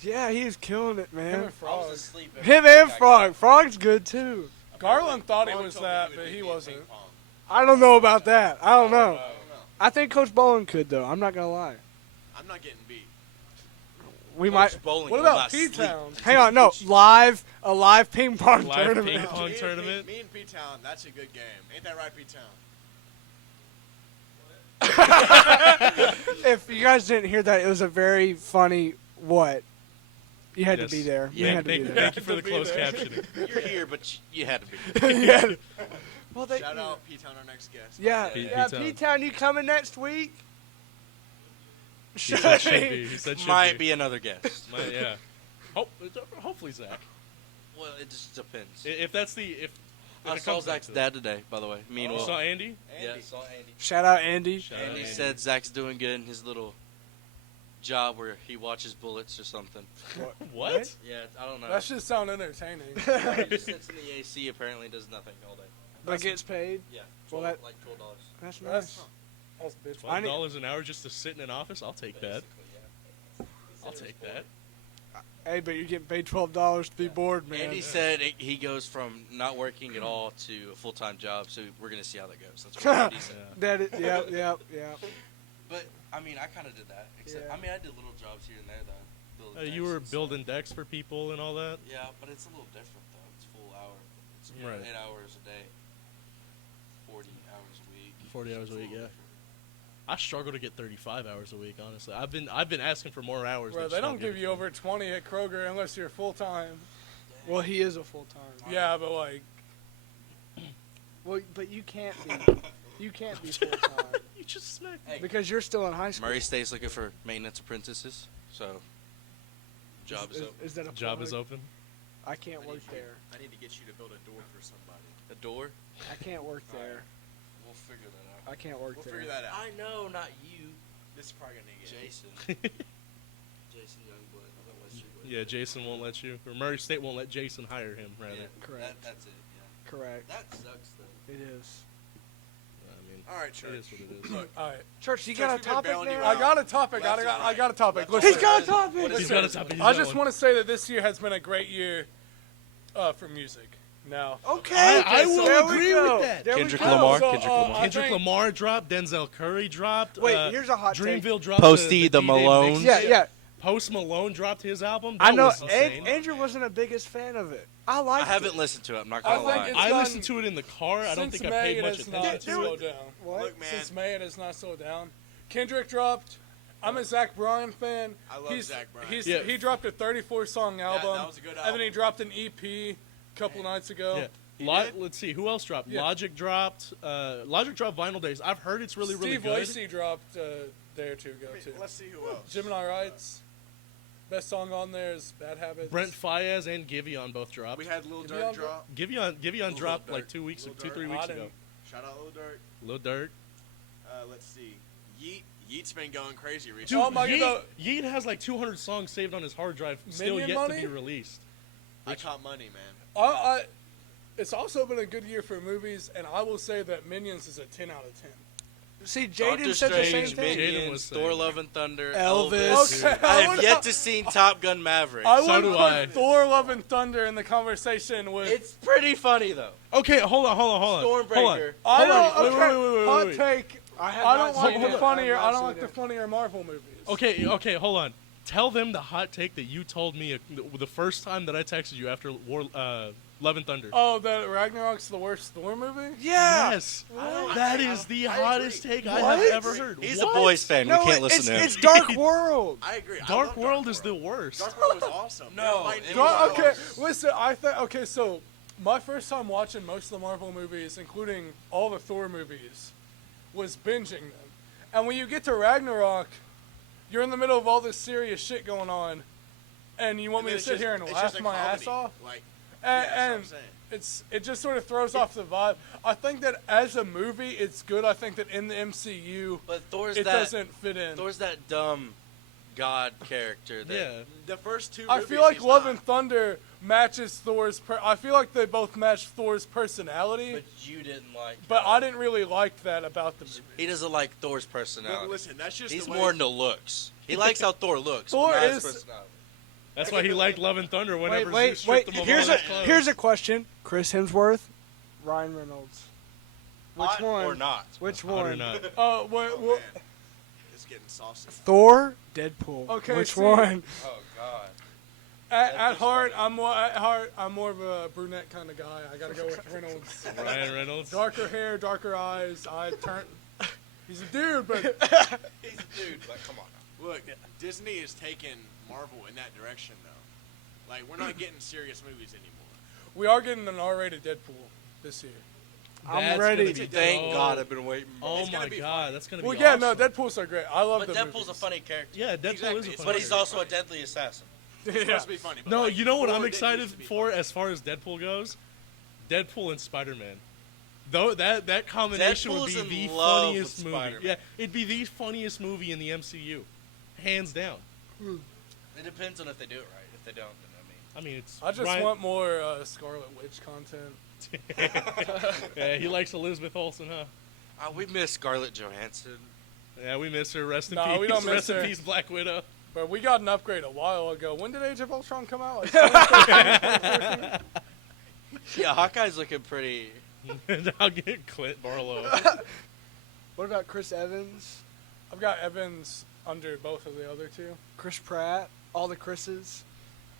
Yeah, he was killing it, Him man. and I was Frog. asleep. Him and Frog. Frog's good too. Garland thought he Ron was told me that, would but beat he me in wasn't. ping pong. I don't know about that. I don't know. I don't know. I think Coach Bowling could though. I'm not gonna lie. I'm not getting beat. We Coach might. Bowling What will about not sleep. P-Town? Hang on, no, a live ping pong Live tournament. ping pong me and tournament. Me and P-Town, that's a good game. Ain't that right, P-Town? If you guys didn't hear that, it was a very funny what. You had Yes. to be there. You Yeah, had to be thank, there. thank you for the closed captioning. You're here, but you had to be. yeah. Well, they, Shout out P-Town, our next guest. Yeah, P- yeah. P-Town. P-Town, you coming next week? He said should be. He said should Might be another guest. Might, yeah. Hopefully Zach. Well, it just depends. If that's the if. I it saw comes down Zach's to it. dad today, by the way. Me and You Will. saw Andy? Yeah, Andy. saw Andy. Shout out Andy. Shout out Andy Andy. said Zach's doing good in his little job where he watches bullets or something. What? Yeah, I don't know. That should sound entertaining. he just sits in the AC, apparently does nothing all day. But gets paid. Yeah, Well, 12, that- like $12. That's nice. That's bitch. I need- $12 an hour just to sit in an office? I'll take that. Basically, yeah. I'll take that. Hey, but you're getting paid $12 to be bored, man. Andy said he goes from not working at all to a full-time job, so we're going to see how that goes. That's what Andy said. Yeah. That is, yeah. But, I mean, I kind of did that. Except, Yeah. I mean, I did little jobs here and there, though. Building You decks were and stuff. building decks for people and all that? Yeah, but it's a little different, though. It's full hour. It's Right. 8 hours a day. 40 hours a week. 40 hours It's a week, little yeah. different. I struggle to get 35 hours a week, honestly. I've been asking for more hours. Bro, just they don't give give it you to me. over 20 at Kroger unless you're full time. Well, he is a full-time. Yeah, but like, Well, but you can't be. You can't be full-time. You just smacked Hey, because you're still in high school. Murray State's looking for maintenance apprentices, so job is open. Is that a Job is plug? open. I can't work there. I need to get you to build a door for somebody. A door? I can't work there. We'll figure that out. I can't work We'll there. figure that out. I know, not you. This is probably gonna get Jason. Jason Youngblood. Otherwise, Yeah, Jason won't let you, or Murray State won't let Jason hire him, rather. Yeah, Correct. that's it, yeah. Correct. That sucks, though. It is. I mean, All right, it church. is what it is. Look, all right. Church, you Church, got a we've been topic bailing you now? I got a topic. Left and I got a topic. Left Listen, He's got a topic. He's got a topic. I just want to say that this year has been a great year for music. Now, Okay. I will there we agree go. with that. There we Kendrick go. Lamar. So, Kendrick Lamar. I Kendrick think- Lamar dropped. Denzel Curry dropped. Wait, here's a hot take. Dreamville dropped. Posty, the D-Day Malones. mixtape. Yeah, yeah. Post Malone dropped his album. I That know. was insane. Andrew wasn't a biggest fan of it. I I liked haven't it. listened to it, I'm not I going to think lie. it's I done- listened to it in the car. I don't since think I May paid it much has attention not to slowed it. down. What? look, man. Since May it has not slowed down. Kendrick dropped. I'm a Zach Bryan fan. I love Zach Bryan. Yeah. He dropped a 34-song album. that was a good And then he album. dropped an EP a couple nights ago. Yeah. did? Let's see who else dropped. Yeah. Logic dropped. Logic dropped Vinyl Days. I've heard it's really Steve good. Lacy dropped a day or two ago, too. Let's see who else. Gemini Rights. Best song on there is Bad Habits. Brent Faiyaz and Giveon both dropped. We had Lil Giveon Durk dro- drop. Giveon Lil dropped Durk. like 2 weeks, Lil two Durk. 3 I weeks didn't- ago. Shout out Lil Durk. Lil Durk. Let's see. Yeet's been going crazy Dude, recently. Oh my God. Yeet has like 200 songs saved on his hard drive, still Minion yet Money? to be released. I caught money, man. It's also been a good year for movies, and I will say that Minions is a 10 out of 10. See, Doctor Jaden said the same Strange, thing. Jaden Minions, was saying Thor: that. Love and Thunder, Elvis. Okay, I have would yet not- to see Top Gun Maverick. I So would do put I. Thor: Love and Thunder in the conversation with. It's pretty funny though. Okay, hold on. Stormbreaker. I Hold don't. on. Wait, Okay, wait, hot wait. take. I, have I not don't like seen the it. funnier. I've I not don't like seen the it. funnier Marvel movies. Okay, hold on. Tell them the hot take that you told me the first time that I texted you after Love and Thunder. Oh, that Ragnarok's the worst Thor movie? Yeah. Yes, that is the hottest take I What? have ever heard. He's What? a boys fan. No, we can't listen it's, to him. it's Dark World. I agree. I Dark love World is the worst. Dark World was awesome. No, Fighting it evil was- Okay, powers. listen. I think. Okay, so my first time watching most of the Marvel movies, including all the Thor movies, was binging them. And when you get to Ragnarok, you're in the middle of all this serious shit going on, and you want me to sit here and laugh my ass off? Like, And that's what I'm it just sort of throws off the vibe. I think that as a movie, it's good. I think that in the MCU, But Thor's it that doesn't fit in. Thor's that dumb god character. That, Yeah. The first two. I movies, feel like he's Love not. and Thunder matches Thor's. I feel like they both match Thor's personality, But you didn't like. but I didn't really like that about the movie. He doesn't like Thor's personality. Well, listen, that's just He's the way. more into looks. He likes how Thor looks. Thor but not his is- personality. That's why he liked Love and Thunder whenever Wait, Zeus stripped wait. him of Here's all a his clothes. here's a question: Chris Hemsworth, Ryan Reynolds. Which Hot one? or not? Which Hot or one? not. Oh, What? man. It's getting saucy. Thor, Deadpool. Okay, Which see- one? Oh God. At Deadpool's heart, funny. I'm more of a brunette kind of guy. I gotta go with Reynolds. Ryan Reynolds. Darker hair, darker eyes. He's a dude, but He's a dude, but come on. Look, Disney is taking Marvel in that direction, though. Like, we're not getting serious movies anymore. we are getting an R-rated Deadpool this year. I'm That's ready. gonna be Thank dope. God, I've been waiting. Oh It's gonna my be God, fun. that's gonna Well, be yeah, awesome. no, Deadpool's are great. I love But the Deadpool's movies. a funny character. Yeah, Deadpool Exactly, is a it's fun But he's character. also a deadly assassin. It's Yeah. supposed to be funny. But No, like, you know what well, I'm it didn't excited used to be for funny. as far as Deadpool goes? Deadpool and Spider-Man. Though that combination would Deadpool's be in the love funniest with movie. Spider-Man. Yeah, it'd be the funniest movie in the MCU, hands down. It depends on if they do it right. If they don't, then I mean, it's I just Ryan- want more Scarlet Witch content. Yeah, he likes Elizabeth Olsen, huh? we miss Scarlett Johansson. Yeah, we miss her. Rest in No, peace. we don't miss Rest her. in peace, Black Widow. But we got an upgrade a while ago. When did Age of Ultron come out? Like 2013? Yeah, Hawkeye's looking pretty. I'll get Clint Barlow. What about Chris Evans, I've got Evans under both of the other two. Chris Pratt, all the Chris's?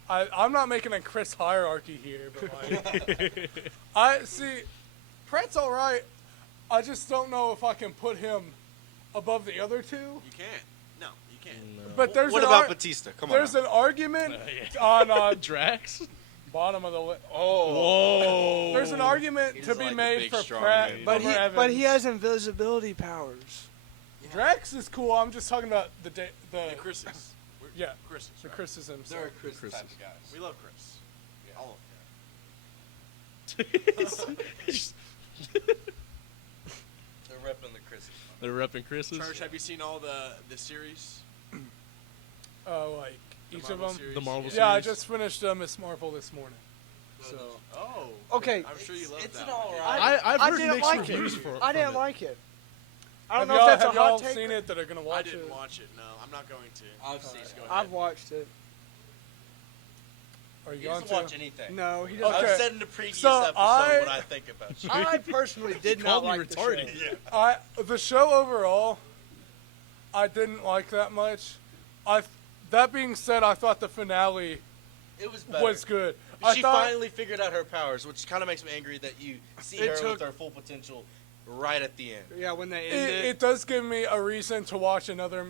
I'm not making a Chris hierarchy here, but like, I see, Pratt's all right. I just don't know if I can put him above the other two. You can't. No, you can't. But there's What an about ar- Batista? Come on. there's now. an argument Yeah. on Drax. bottom of the list. Whoa. There's an argument He's to be like a made big, for strong Pratt man. But over he Evans. but he has invisibility powers. Drax is cool. I'm just talking about the The Chris's. We're- yeah, Chris's. the right? They're criticisms. Chris Chris's. type of guys. We love Chris. Yeah. All They're repping the Chris's. They're repping Chris's. Church, have you seen all the series? Like The each Marvel of them. series? The Marvel Yeah, I series. just finished Miss Marvel this morning. So Oh. Okay. I'm sure you love It's that an one. alright. I've I heard didn't mixed like reviews it. for I didn't from it. like it. I don't have know y'all, if that's have a hot y'all take. seen it that are gonna I watch didn't it? watch it. No, I'm not going to. I've seen Just it. go ahead. I've watched it. Are you He going doesn't to? watch anything. No, he doesn't. Okay. I've said in the previous So episode I- what I think about you. I personally did not called me like the retarded. show. The show overall, I didn't like that much. That being said, I thought the finale It was better. was good. I She thought finally figured out her powers, which kind of makes me angry that you see It her took- with her full potential right at the end. Yeah, when they ended it does give me a reason to watch another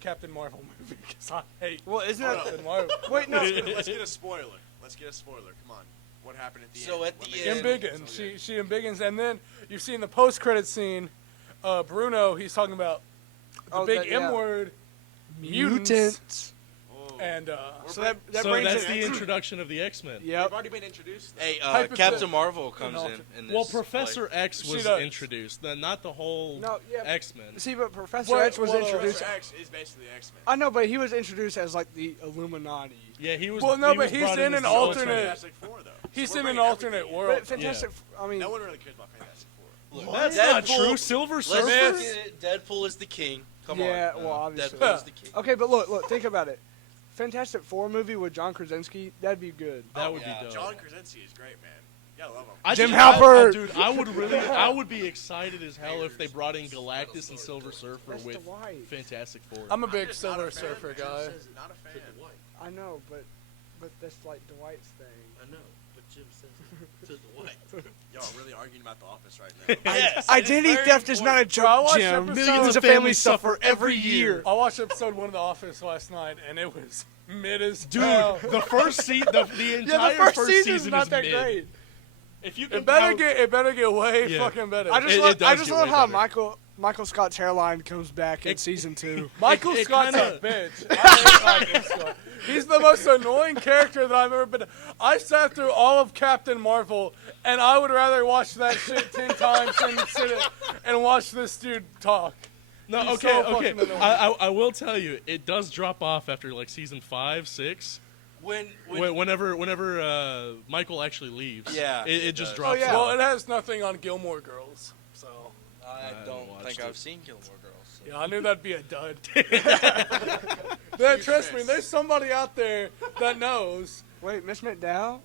Captain Marvel movie because I hate Well, isn't Hold that Captain Marvel. wait? No, Let's get a spoiler. Let's get a spoiler. Come on. What happened at the So end? at the What made end- it Embiggens. so good? She embiggens, and then you've seen the post-credit scene. Bruno, he's talking about the Oh, big that- yeah. M word, mutants, mutants. Whoa. and So that So brings that's it. the introduction of the X-Men. They've Yep. already been introduced. though. Hey, Hypothet- Captain Marvel comes No. in this. Well, Professor like, X She was does. introduced, not the whole No, yeah. X-Men. See, but Professor What- X was what- introduced. Professor X is basically X-Men. I know, but he was introduced as like the Illuminati. Yeah, he was. Well, no, he but was he's brought in as an the alternate- Fantastic Four, though. he's So we're in an bringing alternate everything in. world. But Fantastic. I mean, No one really cares about Fantastic Four. Look, That's not Deadpool- true. Silver Let's Surfer. look at it. Deadpool is the king. Come Yeah, on. well, obviously. Deadpool is the king. okay, but look, think about it. Fantastic Four movie with John Krasinski, that'd be good. That would yeah. be dope. John Krasinski is great, man. You gotta love him. I Jim just- Halpert. dude, I would be excited as hell if they brought in Galactus and Silver Surfer That's with Dwight. Fantastic Four. I'm a I'm big just not Silver a fan, Surfer man. guy. Not a fan. I know, but that's like Dwight's thing. I know, but Jim says to Dwight. Y'all are really arguing about The Office right now. Yes, Identity it's very theft is not a important. Bro, I joke, watched Jim. episode- Millions of families suffer every year. I watched episode 1 of The Office last night, and it was mid as Dude, hell. the first season, the entire Yeah, the first season's season not is that mid. great. If you can It better count- get way Yeah. fucking better. I just It love, does I just get love way how better. Michael Scott's hairline comes back in season 2. Michael it Scott's kinda- a bitch. I hate Michael Scott. He's the most annoying character that I've ever been. I sat through all of Captain Marvel, and I would rather watch that shit 10 times than sit and watch this dude talk. No, He's okay, so okay. fucking annoying. I will tell you, it does drop off after like season 5, 6. Whenever Michael actually leaves, Yeah, it it just does. drops yeah. off. Well, it has nothing on Gilmore Girls, so I haven't don't watched think it. I've seen Gilmore Girls. So. yeah, I knew that'd be a dud. Trust me, there's somebody out there that knows. Wait, Miss McDowell?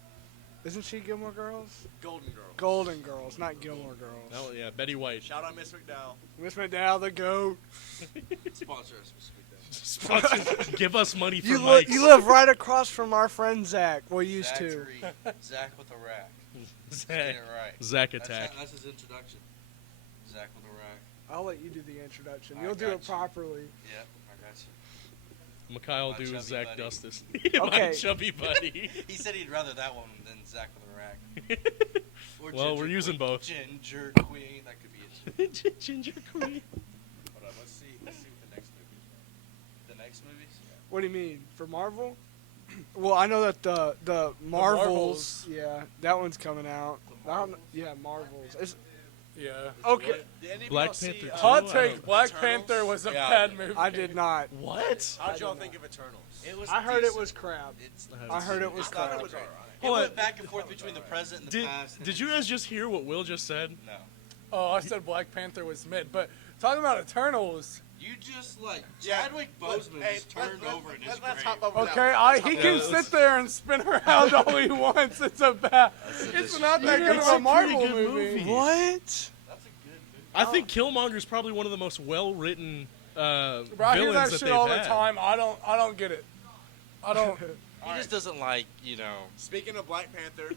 Isn't she Gilmore Girls? Golden Girl. Golden Girls, not Gilmore Girls. Oh yeah, Betty White. Shout out Miss McDowell. Miss McDowell, the goat. Sponsor us, Mr. McDowell. Sponsors, give us money for You, mics. you live right across from our friend Zach. Well, used to. Zachary. Zach with a rack. Get Zach, it right. Zach That's, attack. that's his introduction. Zach with a rack. I'll let you do the introduction. I You'll do got it you. properly. Yep, I got you. Mikhail My do chubby Zach buddy. Dustis. Okay. My chubby buddy. He said he'd rather that one than Zach with a rack. Or Well, Ginger we're using Queen. both. Ginger Queen. That could be it. Ginger Queen. Hold on, let's see what the next movie is. The next movies? What do you mean? For Marvel? Well, I know that the Marvels, Marvels. yeah, that one's coming out. The I don't, Marvels? yeah, Marvels. It's, Yeah. okay, Did any of Black y'all see, Panther two? Hot I take: don't- Black Eternals? Panther was a Yeah, bad movie. I did not. What? How'd y'all did think of Eternals? It was I heard it decent. was crap. It's I heard it was I thought crap. it was alright. It Hold went on. back and forth between the present and the Did, past. did you guys just hear what Will just said? No. Oh, I said Black Panther was mid, but talking about Eternals. You just like Yeah, Chadwick let- Boseman hey, just turned over in his let's grave. hop over Okay, that. he Yeah, can let's- sit there and spin around all he wants. It's a bad. It's not that good It's of a a Marvel pretty good movie. movie. What? That's a good movie. I think Killmonger is probably one of the most well-written Bro, I hear villains that that shit they've all had. the time. I don't get it. I don't. He just doesn't like, Speaking of Black Panther,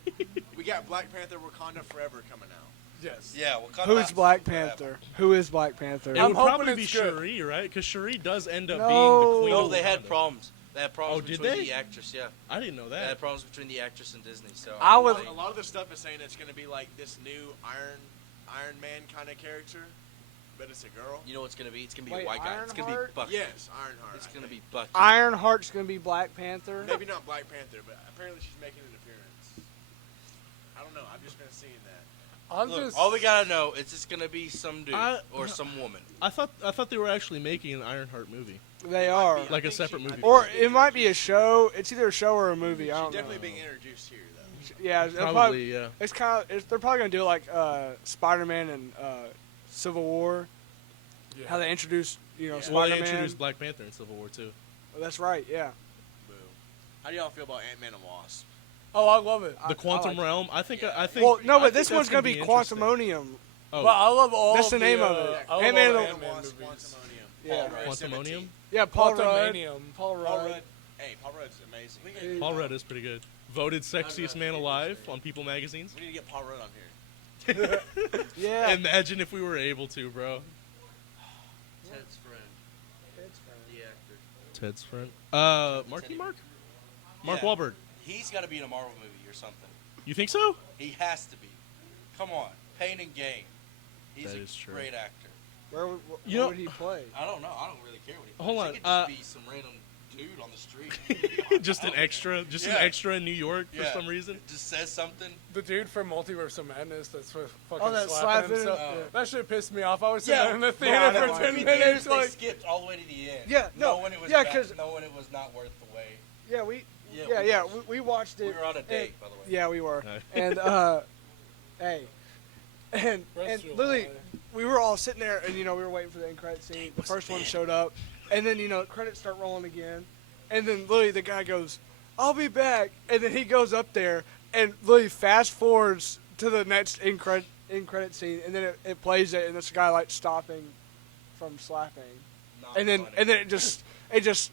we got Black Panther Wakanda Forever coming out. Yes. yeah. Well, cut Who's that Black forever. Panther? Who is Black Panther? It I'm would hoping probably be it's good. Shuri, right? Because Shuri does end up No. being the queen. No, of they had Wakanda. problems. They had problems Oh, did between they? the actress. Yeah, I didn't know they that. had problems between the actress and Disney. So I would- A lot of the stuff is saying it's going to be like this new Iron Man kind of character, but it's a girl. You know what's gonna be? It's gonna be Wait, a white guy. It's gonna be Ironheart? Bucky. Yes, Ironheart. It's I gonna think. be Bucky. Ironheart's gonna be Black Panther. Maybe not Black Panther, but apparently she's making an appearance. I don't know. I've just been seeing that. I'm Look, just. all we gotta know is it's gonna be some dude I- or some woman. I thought they were actually making an Ironheart movie, They are. like a think separate she- I movie. think Or she's being it might be a introduced show. It's either a show or a movie. I She's don't know. definitely being introduced here, though. Yeah, they'll Probably, yeah. It's kind of. They're probably gonna do like Spider-Man and Civil War. Yeah. How they introduced, Yeah. Well, Spider-Man. they introduced Black Panther in Civil War too. That's right. Yeah. Boo. How do y'all feel about Ant-Man and Wasp? Oh, I love it. The Quantum like it. Realm. I think. Yeah. I think. Well, no, I but think this that's one's gonna be interesting. Quantumonium. Oh, But I love all. That's of the name the, of it. I love Ant-Man all and the the Ant-Man Wasp, movies. Quantumonium. Yeah. Paul Rudd, Quantumonium. 17. Yeah, Paul Rudd. Quantumanium. Paul Paul Rudd. Rudd. Hey, Paul Rudd's amazing. Paul Rudd is pretty good. Voted sexiest man alive on People magazines. We need to get Paul Rudd on here. Yeah. Imagine if we were able to, bro. Ted's friend, the actor. Ted's friend. Marky Mark. Mark Yeah. Wahlberg. He's got to be in a Marvel movie or something. You think so? He has to be. Come on, Pain and Gain. He's That a is true. great actor. Where would, You know- would he play? I don't know. I don't really care what he. Hold plays. on, He could just be some random dude on the street. just an extra. Just an Yeah. extra in New York for Yeah. some reason. Just says something. The dude from Multiverse of Madness that's fucking Oh, that slapping slapping? himself. Oh. That shit pissed me off. I was sitting there in the I theater don't for like 10 it. minutes. They Like, skipped all the way to the end. Yeah, no, Knowing it was yeah, bad, 'cause- knowing it was not worth the wait. Yeah, we. Yeah, Yeah, we we watched it. We were on a and- date, by the way. Yeah, we were. Nice. And hey, and Rest your literally, life. we were all sitting there, and we were waiting for the end credit scene. The first one showed up, and then credits start rolling again, and then literally the guy goes, "I'll be back," and then he goes up there and literally fast forwards to the next end credit scene, and then it plays it, and this guy like stopping from slapping, Not and then funny. it just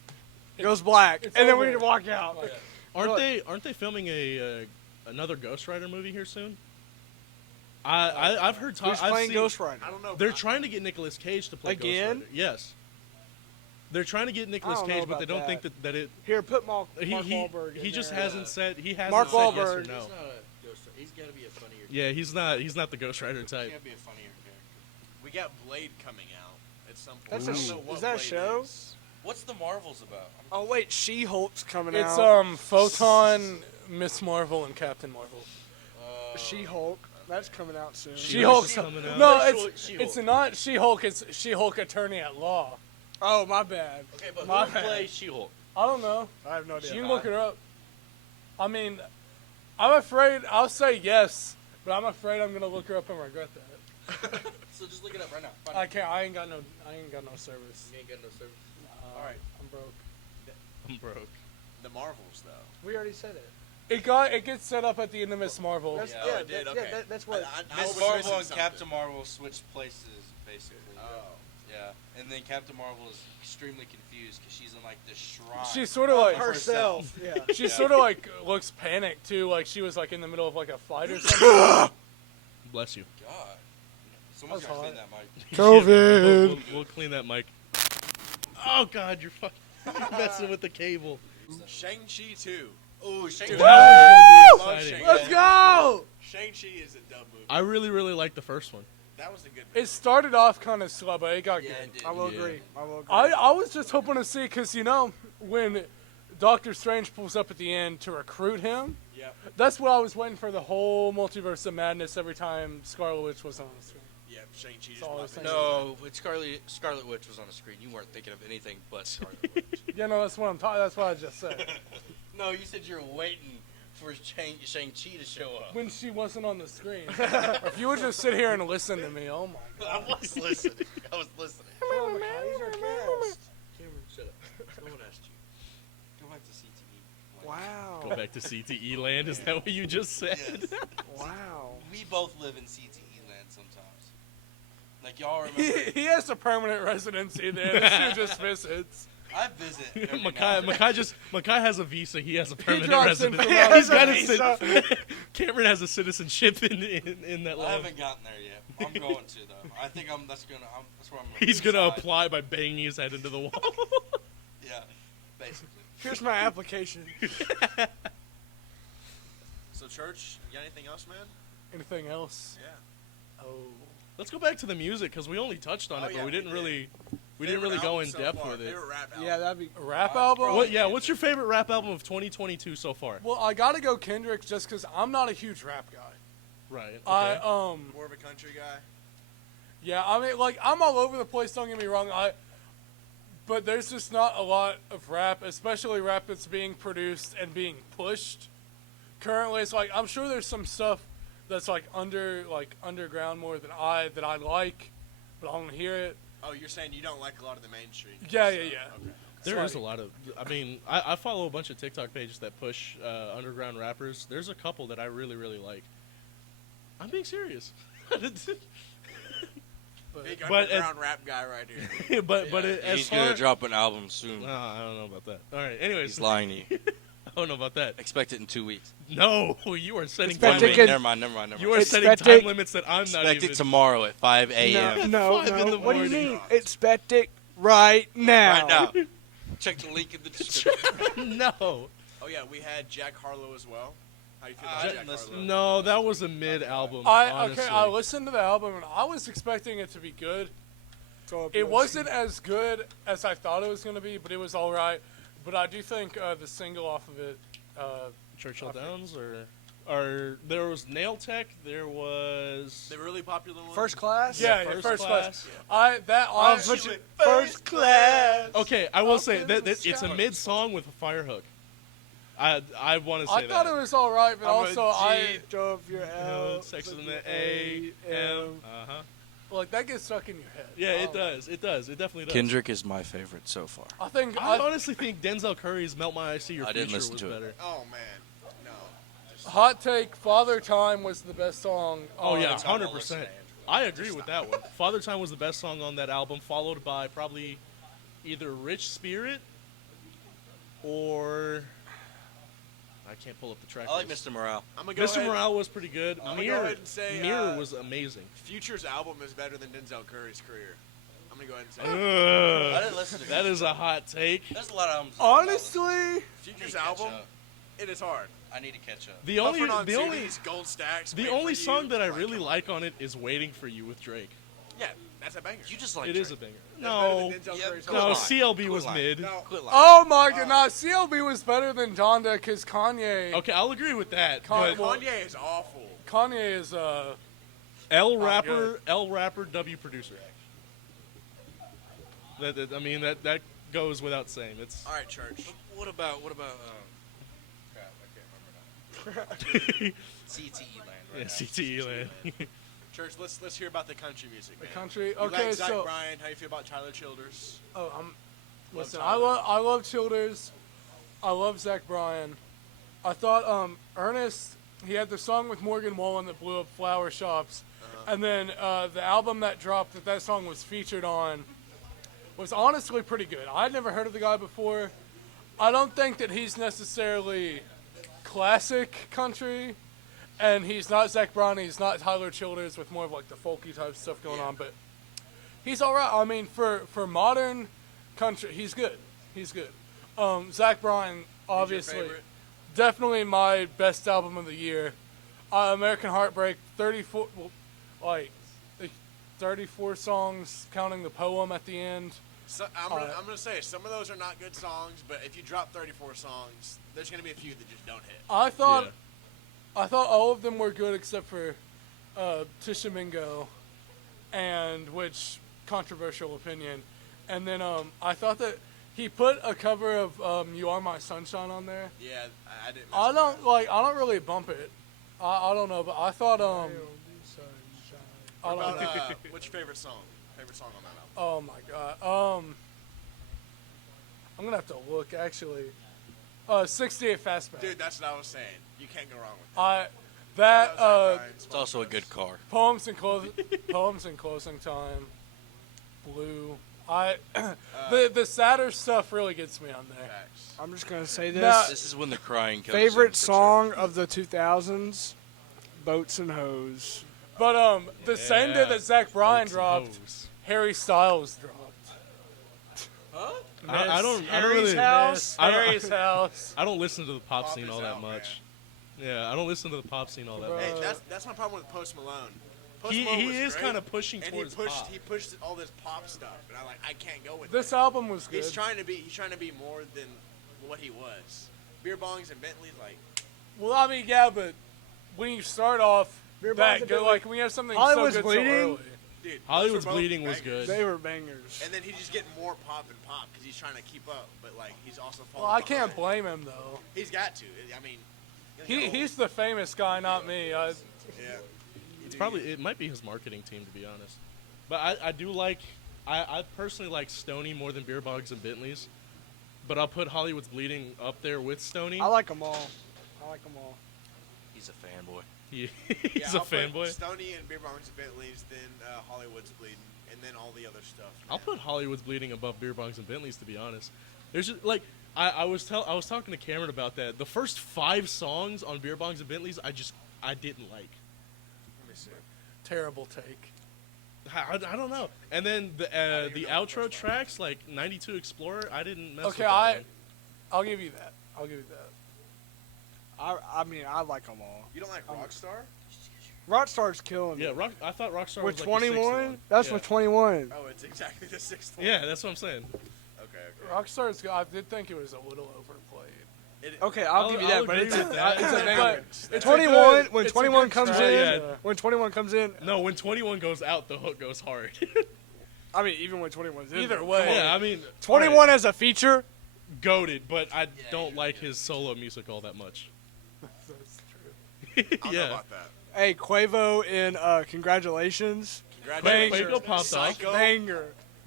goes black, It's and then over. we walk out. Like, Aren't they filming another Ghost Rider movie here soon? I've heard talk. Who's I've playing seen- Ghost Rider? I don't know. They're trying to get Nicolas Cage to play Again? Ghost Rider. Yes. They're trying to get Nicolas don't know Cage, but about they don't that. think that it. Here, put Mark He Wahlberg. he in just there. hasn't said he hasn't Mark said yes or Wahlberg. no. He's not a Ghost Rider. He's got to be a funnier. Yeah, he's not the Ghost Rider He's type. got to be a funnier character. We got Blade coming out at some point. That's I a don't sh- know what is that a Blade show? is. What's the Marvels about? Oh wait, She-Hulk's coming It's out. Photon, Miss Marvel, and Captain Marvel. She-Hulk. That's coming out soon. She-Hulk's coming out. no, She-Hulk. it's not She-Hulk. It's She-Hulk Attorney at Law. Oh, my bad. Okay, but My who bad. plays She-Hulk? I don't know. I have no idea. You can look it up. I mean, I'm afraid. I'll say yes, but I'm afraid I'm gonna look her up and regret that. So just look it up right now. Find I it. can't. I ain't got no service. You ain't got no service. All right. I'm broke. I'm broke. The Marvels, though. We already said it. It gets set up at the end of Miss Marvel. That's, Yeah, it did, okay. that's what. I Miss was Marvel missing and something. Captain Marvel switched places, basically. Oh. Yeah, and then Captain Marvel is extremely confused because she's in like the shrine. She's sort of like herself. Yeah. She sort of like looks panicked too, like she was like in the middle of like a fight or something. Bless you. God, someone's That's gotta clean hot. that mic. COVID. We'll clean that mic. Oh God, you're fucking messing with the cable. Shang-Chi 2. Oh, Shang-Chi. That was gonna be exciting. Shang-Chi. Let's go! Shang-Chi is a dumb movie. I really like the first one. That was a good movie. It started off kind of slow, but it got Yeah, good. it did. I will Yeah. agree. I will agree. I was just hoping to see, because, you know, when Doctor Strange pulls up at the end to recruit him, Yep. that's what I was waiting for the whole multiverse of madness every time Scarlet Witch was on the screen. Yep. Shang-Chi just all I was popped in. thinking. No, when Scarlet Witch was on the screen, you weren't thinking of anything but Scarlet Witch. Yeah, no, that's what I'm talking. That's what I just said. No, you said you were waiting for Shang-Chi to show up. When she wasn't on the screen. If you would just sit here and listen to me, oh my god. I was listening. I was listening. Cameron, Shut up. No one asked you. Go back to CTE. Wow. Go back to CTE land. Is that what you just said? Yes. Wow. We both live in CTE land sometimes. Like y'all remember, He has a permanent residency there. This dude just visits. I visit. every now and then. Makai has a visa. He has a permanent drives in residence. from out of He's got a state. Cameron has a citizenship in that I land. haven't gotten there yet. I'm going to though. I think that's where I'm. He's gonna reside. apply by banging his head into the wall. Yeah, basically. Here's my application. So, Church, you got anything else, man? Anything else? Yeah. Oh. Let's go back to the music because we only touched on Oh, it, yeah, but we didn't we did. really Favorite go album in so depth far? with it. Favorite rap album? Yeah, that'd be. A rap Oh, album? What? What's your favorite rap album of 2022 so far? Well, I gotta go Kendrick just because I'm not a huge rap guy. Right. Okay. I More of a country guy? yeah, I mean, like I'm all over the place. Don't get me wrong. But there's just not a lot of rap, especially rap that's being produced and being pushed. Currently, it's like I'm sure there's some stuff that's like underground more than I like, but I don't hear it. Oh, you're saying you don't like a lot of the mainstream? Yeah, stuff. yeah, yeah. Okay. There It's is a lot of. I mean, I follow a bunch of TikTok pages that push underground rappers. There's a couple that I really like. I'm being serious. Big But underground rap guy right here. but as He's far, gonna drop an album soon. No, I don't know about that. All right. Anyways, He's lying to you. I don't know about that. Expect it in 2 weeks. No, you are setting Expect time it limits. can- Never mind. You are setting Expect time it- limits that I'm not Expect even. it tomorrow at 5 a.m. No, 5 in the What do you morning. mean? Expect it right now. Right now. Check the link in the description. No. Oh, yeah, we had Jack Harlow as well. How you feel about I Jack didn't listen Harlow? No, that was a mid album. I listened to the album and I was expecting it to be good. So It wasn't as good as I thought it was gonna be, but it was all right. But I do think the single off of it. Churchill Downs or there was Nail Tech. There was The really popular one? First Class. Yeah, First First Class. Class. First Class. Okay, I will Up say in that the it's a sky. mid song with a fire hook. I want to say I that. thought it was all right, but also I drove your L. Sex in the A.M. Uh-huh. like that gets stuck in your head. Yeah, it I don't know. does. It does. It definitely does. Kendrick is my favorite so far. I think I honestly think Denzel Curry's "Melt My Eyes See Your I Future" didn't listen was to it. better. Oh, man. No. hot take. Father Time was the best song. Oh on yeah, it. 100%. I agree with that one. Father Time was the best song on that album, followed by probably either Rich Spirit or I can't pull up the track. I like list. Mr. Morale. I'm going to go Mr. ahead. Morale was pretty good. I'm gonna go ahead and say, Mirror was amazing. Future's album is better than Denzel Curry's career. I'm going to go ahead and say I Ugh, didn't listen to that is a hot take. There's a lot of albums. Honestly, I need Future's to catch album, up. it is hard. I need to catch up. The only Puffin' on the only CDs, Gold Stacks, the Wait only For song You, that I like, really come on. like on it is "Waiting for You" with Drake. Yeah, That's a banger. You just like It Drake. is a banger. That's No, better than Denzel Yeah, Curry's quit no, lying. CLB Quit was lying. mid. No. Quit lying. Oh my god, nah, CLB was better than Donda because Kanye. Okay, I'll agree with that. Con- But well- Kanye is awful. Kanye is L good. rapper, W producer. I mean that goes without saying. It's All right, church. What about crap, I can't remember now. CTE land, right? yeah, CTE land. Church, let's hear about the country music, the man. country. You Okay, like Zach so Bryan? How you feel about Tyler Childers? listen, Tyler. I love Childers. I love Zach Bryan. I thought Ernest, he had the song with Morgan Wallen that blew up flower shops, and then the album that dropped that song was featured on was honestly pretty good. I'd never heard of the guy before. I don't think that he's necessarily classic country, and he's not Zach Bryan, he's not Tyler Childers with more of like the folky type stuff going on, but he's all right. I mean, for modern country, he's good. He's good. Zach Bryan, obviously, favorite? definitely my best album of the year. American Heartbreak, 34, like 34 songs, counting the poem at the end. So, I'm gonna say some of those are not good songs, but if you drop 34 songs, there's gonna be a few that just don't hit. I thought Yeah. all of them were good except for Tishomingo, and which controversial opinion. And then I thought that he put a cover of "You Are My Sunshine" on there. Yeah, I didn't. I don't really bump it. I don't know, but I thought I What don't about, know. what's your favorite song? Favorite song on that album? Oh my god. I'm gonna have to look actually. 68 Fastback. Dude, that's what I was saying. You can't go wrong with That that. It's also a good car. poems and closing time. Blue. The sadder stuff really gets me on there. Facts. I'm just gonna say this. Now- This is when the crying comes. Favorite in for song of the 2000s: Boats and Hoes. But the same day that Zach Bryan Boats and dropped, hoes. Harry Styles dropped. I don't Harry's really. house. I don't- Harry's house. I don't listen to the pop scene is all that out, much. Yeah, I don't listen to the pop scene all that Bro. much. Hey, that's my problem with Post Malone. Post He Malone was is great, kind of pushing and towards pop. he pushed all this pop stuff, and I can't go with This it. album was good. He's trying to be more than what he was. Beer bongs and Bentleys, like Well, I mean, yeah, but when you start off Beer bongs that and good, Bentley- like when you have something Hollywood's so good Bleeding? so early. dude. those Hollywood's were both Bleeding was bangers. good. They were bangers. And then he's just getting more pop and pop because he's trying to keep up, but like he's also falling. Well, I can't behind. blame him though. He's got to. I mean, he'll get old. He's the famous guy, not me. yeah. It's probably it might be his marketing team, to be honest. But I do like I personally like Stoney more than Beer Bogs and Bentleys. But I'll put Hollywood's Bleeding up there with Stoney. I like them all. He's a fanboy. He's Yeah, a I'll put fanboy. Stoney and Beer bongs and Bentleys, then Hollywood's Bleeding, and then all the other stuff. I'll put Hollywood's Bleeding above Beer Bongs and Bentleys, to be honest. There's just like I was talking to Cameron about that. The first 5 songs on Beer Bongs and Bentleys, I didn't like. Let me see. Terrible take. I don't know. And then the even know what the outro first tracks, like 92 Explorer, I didn't mess with Okay, that one. I'll give you that. I mean, I like them all. You don't like Rockstar? Rockstar's killing Yeah, me. I thought Rockstar With was like the 21? sixth one. That's yeah. with 21. Oh, it's exactly the sixth one. Yeah, that's what I'm saying. Okay. Rockstar's good. I did think it was a little overplayed. Okay, I'll give you that, but agree it's with that. it's a But banger. it's 21 a when good 21 comes track. in, Yeah. when 21 comes in, No, when 21 goes out, the hook goes hard. I mean, even when 21's in. Either there. way. yeah, I mean, 21 as a feature, goated, but I don't like his solo music all that much. That's true. I don't know Yeah, about that. hey, Quavo in Congratulations. Congratulations. Quavo popped off. Psycho. Banger.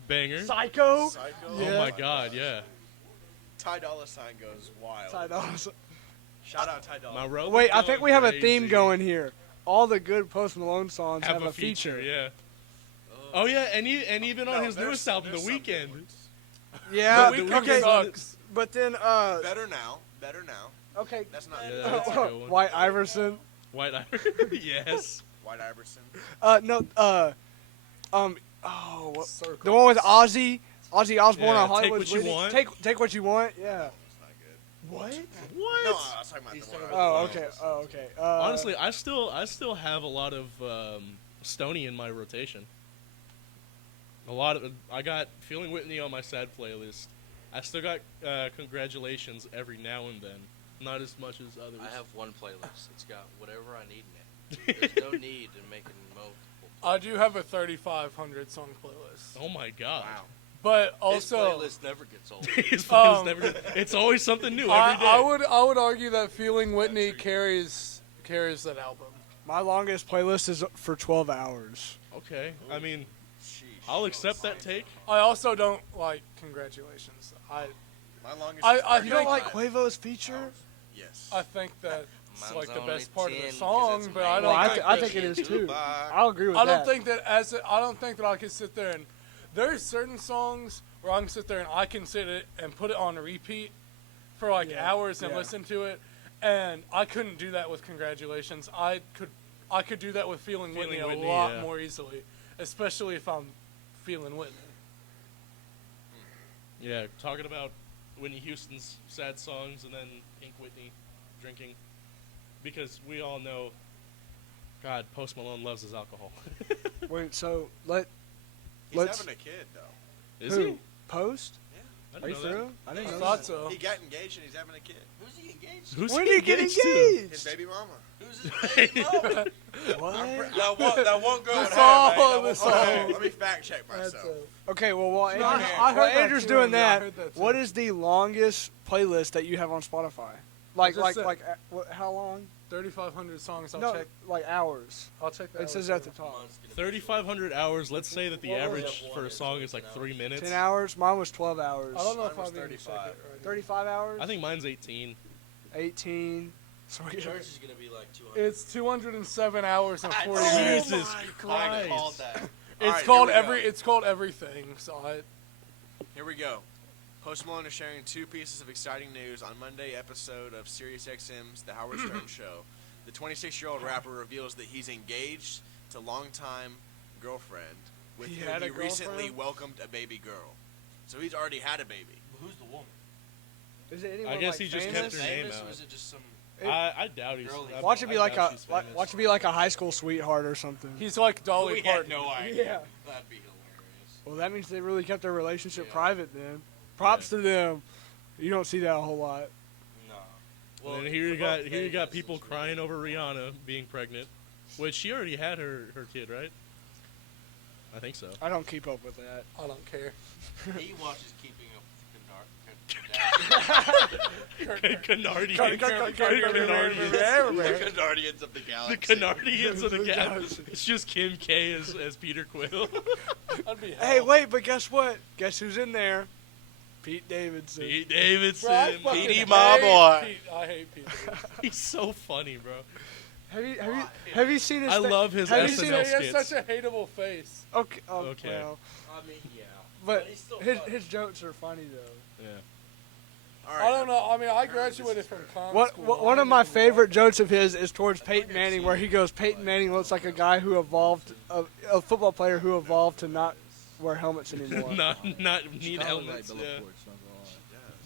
Banger. Psycho. Psycho. Oh Yeah. my god, yeah. Ty Dolla $ign goes wild. Ty Dolla $ign. Shout out Ty Dolla. My road. Wait, I think we have a theme going here. All the good Post Malone songs Have have a feature. yeah. Oh yeah, and even on No, his there's- newest album, there's The some Weeknd. good ones. Yeah, The Weeknd okay, sucks. but then, Better now. Better now. okay. That's not Yeah, that's a good one. White Iverson. White Eye. Yes. White Iverson. No, oh, what, Circle. the one with Ozzy Osbourne Yeah, on Take Hollywood. What You Want. Take what you want. Yeah. That's not good. What? What? No, I was talking about the one. Oh, okay. Oh, okay. Honestly, I still have a lot of Stoney in my rotation. I got Feeling Whitney on my sad playlist. I still got Congratulations every now and then. Not as much as others. I have one playlist. It's got whatever I need in it. There's no need in making multiple. I do have a 3,500 song playlist. Oh my god. Wow. But His also, playlist never gets old. His playlist never it's always something new every day. I would argue that Feeling Whitney carries that album. My longest playlist is for 12 hours. Okay. I mean, I'll accept that take. I also don't like Congratulations. My longest. I is You don't 35 like Quavo's feature? hours. Yes. I think that it's Mine's like the only best part of 10 the 'cause song, it's but I main. don't. Well, think I think it is too. I'll agree with I that. don't think that I don't think that I can sit there and there's certain songs where I can sit there and I can sit it and put it on repeat for like hours and listen to it, and I couldn't do that with Congratulations. I could do that with Feeling Whitney a lot more easily, especially if I'm feeling Whitney. Yeah, talking about Whitney Houston's sad songs and then Pink Whitney drinking. Because we all know, God, Post Malone loves his alcohol. Wait, so He's let's having a kid though. Is who? he? Post? I Are you didn't know that. through? I didn't I know thought that. so. He got engaged and he's having a kid. Who's he engaged to? Who's When he did he get engaged to? His engaged? baby mama. Who's his baby mama? What? that one girl. This had, all- man, that this one all- girl. Let me fact check myself. Okay, well, while, No, Andrew's, I heard while that Andrew's too. doing Yeah, I that, heard that too. what is the longest playlist that you have on Spotify? Like, just said- how long? 3,500 songs. I'll No, check. like hours. I'll check that. It says at the top. Mine's gonna be 3,500 hours. Let's say that the What was average it? for a song is like 3 minutes. 10 hours? Mine was 12 hours. I don't know Mine if was I've even checked 35. it right. 35 hours? I think mine's 18. 18. So we Church is gonna be like 200. It's 207 hours and 40 Oh minutes. Jesus I Christ. called that. It's Alright, here we go. It's called Everything. So Here we go. Post Malone is sharing two pieces of exciting news on Monday episode of SiriusXM's The Howard Stern Show. The 26-year-old rapper reveals that he's engaged to longtime girlfriend with He whom had a he recently girlfriend? welcomed a baby girl. So he's already had a baby. Who's the woman? Is it anyone I guess like he just famous? kept her name Famous out. or is it just some? I doubt he's. Girl, I- Watch it I be like doubt a she's famous. watch it be like a high school sweetheart or something. he's like Dolly We Parton. had no idea. Yeah. That'd be hilarious. Well, that means they really kept their relationship Yeah. private then. Props to them. You don't see that a whole lot. No. And then here you got famous, people it's crying over Rihanna being pregnant, which she already had her kid, right? I think so. I don't keep up with that. I don't care. He watches Keeping Up with the Canardians of the The Galaxy. Canardians of the Galaxy. It's just Kim K as Peter Quill. I'd be Hey, wait, but guess what? Guess who's in there? Pete Davidson. Pete Davidson. Bro, I fucking PD, hate my boy. Pete. I hate Pete. He's so funny, bro. Have you seen his? I love his have you SNL seen He has skits. such a hateable face. Okay. Okay. Well, I mean, yeah. but he's still his funny. his jokes are funny though. Yeah. All I right. don't know. I mean, I graduated from con school. One I of my didn't even favorite watch jokes of his is towards Peyton Manning, where he goes, "Peyton Manning looks like a guy who evolved, a football player who evolved to not wear helmets anymore." not need helmets. Yeah.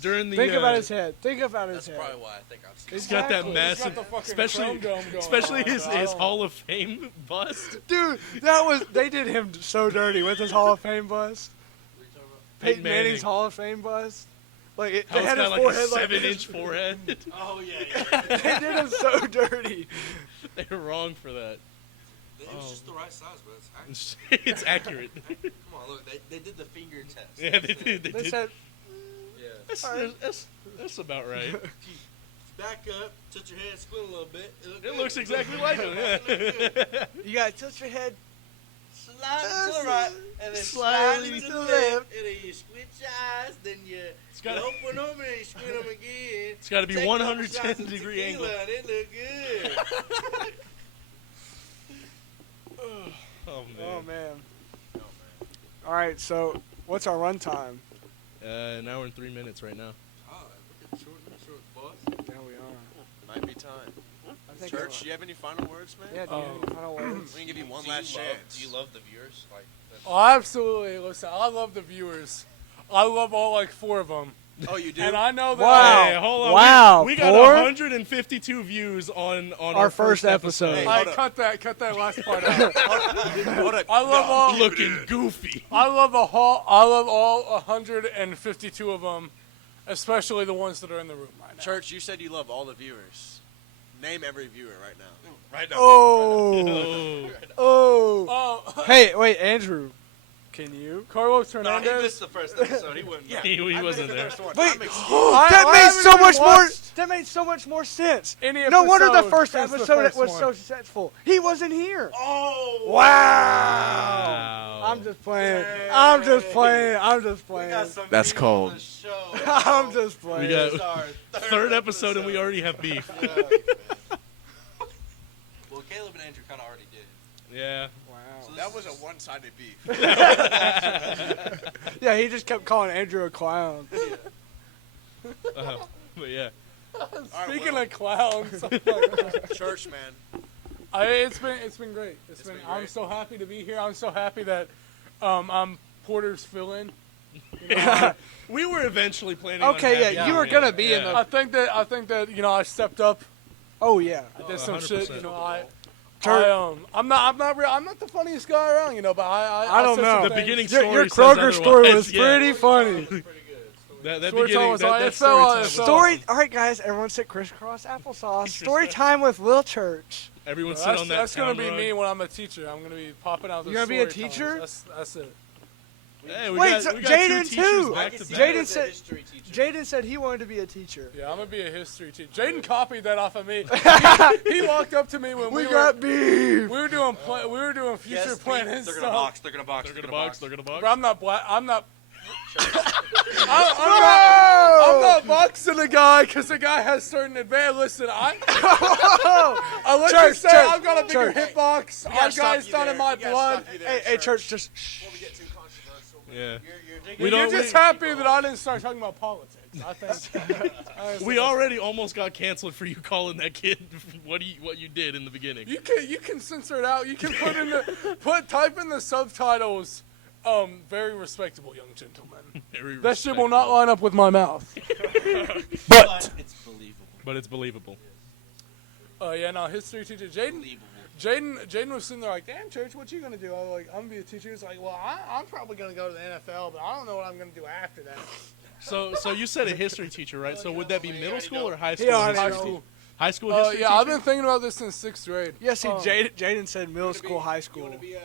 During the Think about his head. Think about his That's head. probably why I think I've seen He's got that Exactly. He's got massive, the fucking especially chrome dome going especially on, his but I his don't- Hall of Fame bust. Dude, they did him so dirty with his Hall of Fame bust. Peyton Manning's Hall of Fame bust. Like How they it's had his got like a forehead like 7-inch forehead. Oh, yeah. They did him so dirty. They were wrong for that. It was just the right size, but it's accurate. It's accurate. Come on, look. They did the finger test. Yeah, they did. They They did. said, Yeah. That's about right. Back up, touch your head, squint a little bit. It looks exactly like him. Yeah. "You gotta tilt your head." Slide to the right, and then Slightly slide to to the the left, left. and then you squint your eyes, then you gotta- open them, and then you squint them again. It's got to be Take a couple 110 shots of degree tequila, angle. and it look good. Oh Oh man. man. All right, so what's our run time? An hour and 3 minutes right now. Oh, look at short, boss. There we are. Might be time. I think Church, do you have any final words, man? Yeah. Do you have any final words? We can give you one Do last love, chance. Do you love the viewers? Like, Oh, absolutely. Listen, I love the viewers. I love all like 4 of them. Oh, you do? And I know that. Wow. Hey, hold on. Wow, We got four? 152 views on Our first episode. Hey, All right, hold cut that last part out. Hold up. I love all. looking goofy. I love all 152 of them, especially the ones that are in the room right now. Church, you said you love all the viewers. Name every viewer right now. Right now. Oh. Oh. Oh, Hey, wait, Andrew. Can you? Carlos No, he Hernandez. missed the first episode. He wouldn't. Yeah, He I wasn't made it to the there. first one. Wait. I'm ex- That I made haven't so even much more. watched That made so much more sense. any No wonder the episode first since the episode first was one. so successful. He wasn't here. Oh. Wow. Wow. I'm just playing. I'm just playing. I'm just We got playing. some That's beef cold. on the show. I'm just We playing. got It's our third episode and we already have beef. Yeah. Well, Caleb and Andrew kind of already did. Yeah. Wow. So this That was is- a one-sided beef. Yeah, he just kept calling Andrew a clown. But yeah. Speaking well. of clowns, oh my God. Church, man. It's been great. It's been I'm great. so happy to be here. I'm so happy that I'm Porter's fill-in. We were eventually planning Okay, on yeah, having you were gonna be in yeah. the. I think that I stepped up. Oh yeah. I did some shit. 100%. I'm not the funniest guy around, but I don't said know. some The things. beginning Your story Kroger says story otherwise, was yeah. pretty funny. That Story time beginning, was that, all- that it fell story out- time it was- fell Story. All right, guys, everyone sit crisscross applesauce. Story time with Will Church. Everyone sit That's, on that that's gonna town be rug. me when I'm a teacher. I'm gonna be popping out. You're gonna be a story times. teacher? That's it. Hey, we Wait, got, so we got Jaden two teachers too. back I to can see back. you Jaden as a said- history teacher. Jaden said he wanted to be a teacher. Yeah, I'm gonna be a history teacher. Jaden copied that off of me. He walked up to me when We we got were beef. we were doing future Yes, planning they're stuff. gonna box. They're gonna box. They're gonna box. They're gonna box. But I'm not black. I'm not Oh! boxing a guy because the guy has certain advantage. Listen, I let you Church, say church, I've got a bigger church. hitbox. We gotta I've stop got you it's not there. in my We gotta blood. stop you there, Hey, church, just. Before we get too controversial. Yeah. You're digging. We You're don't- just happy that I didn't start talking about politics. I think We already almost got canceled for you calling that kid what you did in the beginning. You can censor it out. You can type in the subtitles. Very respectable young gentleman. Very That shit will not respectable. line up with my mouth. But it's believable. But it's believable. Yeah, no, history teacher Jaden. Believable. Jaden was sitting there like, damn, church, what you gonna do? I was like, I'm gonna be a teacher. He's like, well, I'm probably gonna go to the NFL, but I don't know what I'm gonna do after that. So you said a history teacher, right? So would that be middle school or high school? Yeah, history? high school. High school history Yeah, I've teacher? been thinking about this since 6th grade. Yeah, see, Oh. Jaden said middle school, high You school. want to be a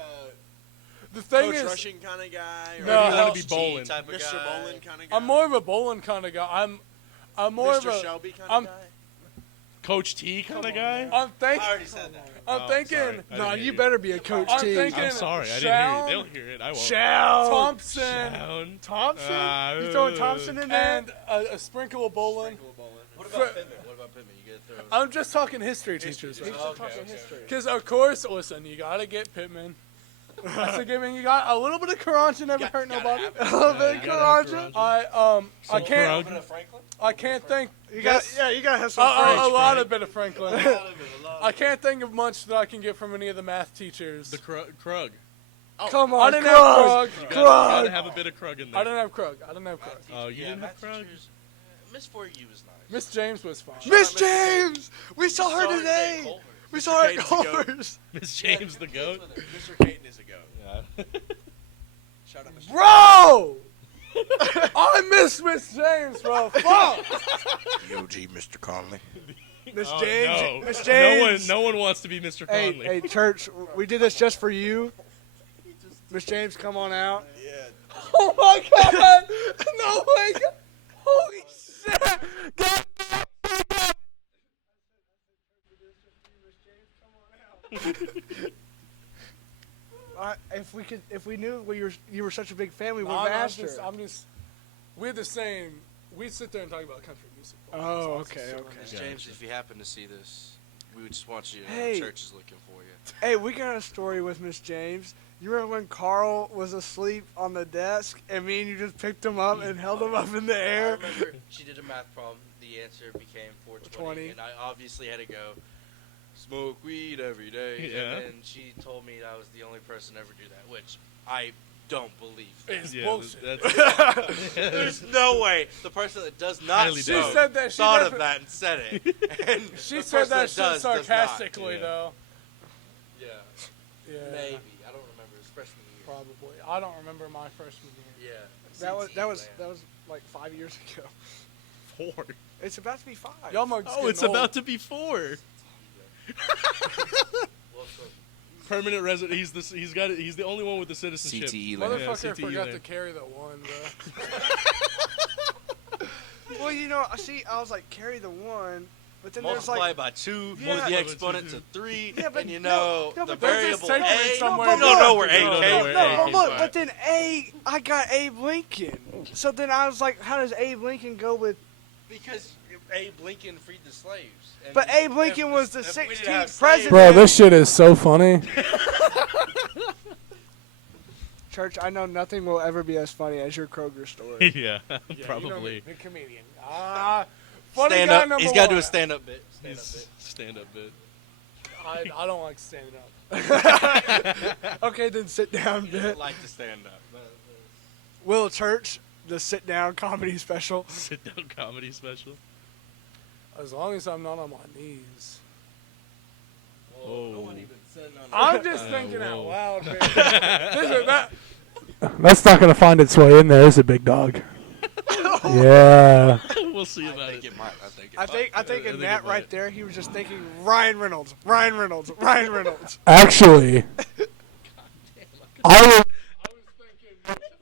The thing coach is, rushing kind of guy? Or No, Or you want to be G bowling? type of Mr. guy. Bowling kind of guy? I'm more of a bowling kind of guy. I'm more Mr. of a. Shelby kind I'm- of guy? Coach T kind of guy? I'm thinking. I already said that. I'm Oh, thinking. sorry. I No, didn't you hear better be a coach I'm T. thinking- I'm sorry, I didn't hear Shout- you. They'll hear it. I won't. Shout. Thompson Down. Thompson? You throwing Thompson in there? and a sprinkle of bowling. Sprinkle bowling. What about Pittman? What about Pittman? You get throw. I'm just talking history teachers. He's Oh, just okay, talking okay. history. Because of course, listen, you gotta get Pittman. That's a given. You got a little bit of Karanja never hurt nobody. A little bit of You gotta Karanja. have I Some can't Karanja. Franklin? I can't think. You got, yeah, you gotta have some A French. lot of bit of Franklin. A lot of I can't think of much that I can get from any of the math teachers. The Krug. Come I on, didn't have Krug. Krug. You Krug. gotta have a bit of Krug in there. I didn't have Krug. I didn't have Krug. Oh, you didn't have math Krug? teachers. Miss For You was nice. Miss James was fine. Miss James! We saw her Sorry, today. Culver. We saw her at Caden's a goat. Culver's. Miss James the goat. Mr. Caton is a goat. Yeah. Shout out, Mr. Bro! I miss Miss James, bro. Fuck. EOG, Mr. Conley. Miss Oh, James. no. Miss James. No one wants to be Mr. Hey, Conley. hey, church, we did this just for you. Miss James, come on out. Yeah. Oh my god. No way. Holy shit. God. If we knew you were such a big fan, we would No, have I'm asked her. we're the same. We sit there and talk about country music. Oh, okay, okay. Miss James, if you happen to see this, we would just want you. Hey. Church is looking for you. Hey, we got a story with Miss James. You remember when Carl was asleep on the desk and me and you just picked him up and held him up in the I air? remember she did a math problem. The answer became 420, 20. and I obviously had to go smoke weed every day. Yeah. And then she told me I was the only person to ever do that, which I don't believe that. It's Yeah, bullshit. that's There's no way the person that does not Highly smoke doubt. said that- she thought of defi- that and said it. And She the said person that shit does not. sarcastically, Yeah. though. Yeah, Yeah. maybe. I don't remember. It was freshman year. Probably. I don't remember my freshman year. Yeah. That was land. like 5 years ago. 4. It's about to be 5. Y'all mugs Oh, getting it's old. about to be 4. Well, so Permanent resident. He's the only one with the citizenship. CTE land. Motherfucker CTE forgot land. to carry the 1, bro. Well, I was like, carry the 1, but then there's multiply like. by 2, Yeah. move the exponent to 3, Yeah, but and you no, know no, the but they're just variable taking it A. somewhere You don't know where A You don't know came where No, A but came look, from. but then I got Abe Lincoln. So then I was like, how does Abe Lincoln go with? Because Abe Lincoln freed the slaves. And But Abe if- Lincoln was the if we didn't 16th have slaves- president. Bro, this shit is so funny. Church, I know nothing will ever be as funny as your Kroger story. Yeah, Yeah, you know probably. me, big comedian. Funny Stand guy up. number He's got to do one. a stand-up bit. Stand-up His bit. stand-up bit. I don't like standing up. Okay, then sit down, I bit. like to stand up. Will Church, the sit down comedy special. Sit-down comedy special. As long as I'm not on my knees. Whoa. No Whoa. one even said none of I'm that. just thinking out whoa. loud, man. That's not gonna find its way in there, is it, big dog? Yeah. We'll see I about think it. it might. I think it I think I in think that about right it. there, he was just thinking Ryan Reynolds, Ryan Reynolds, Ryan Reynolds. Actually, I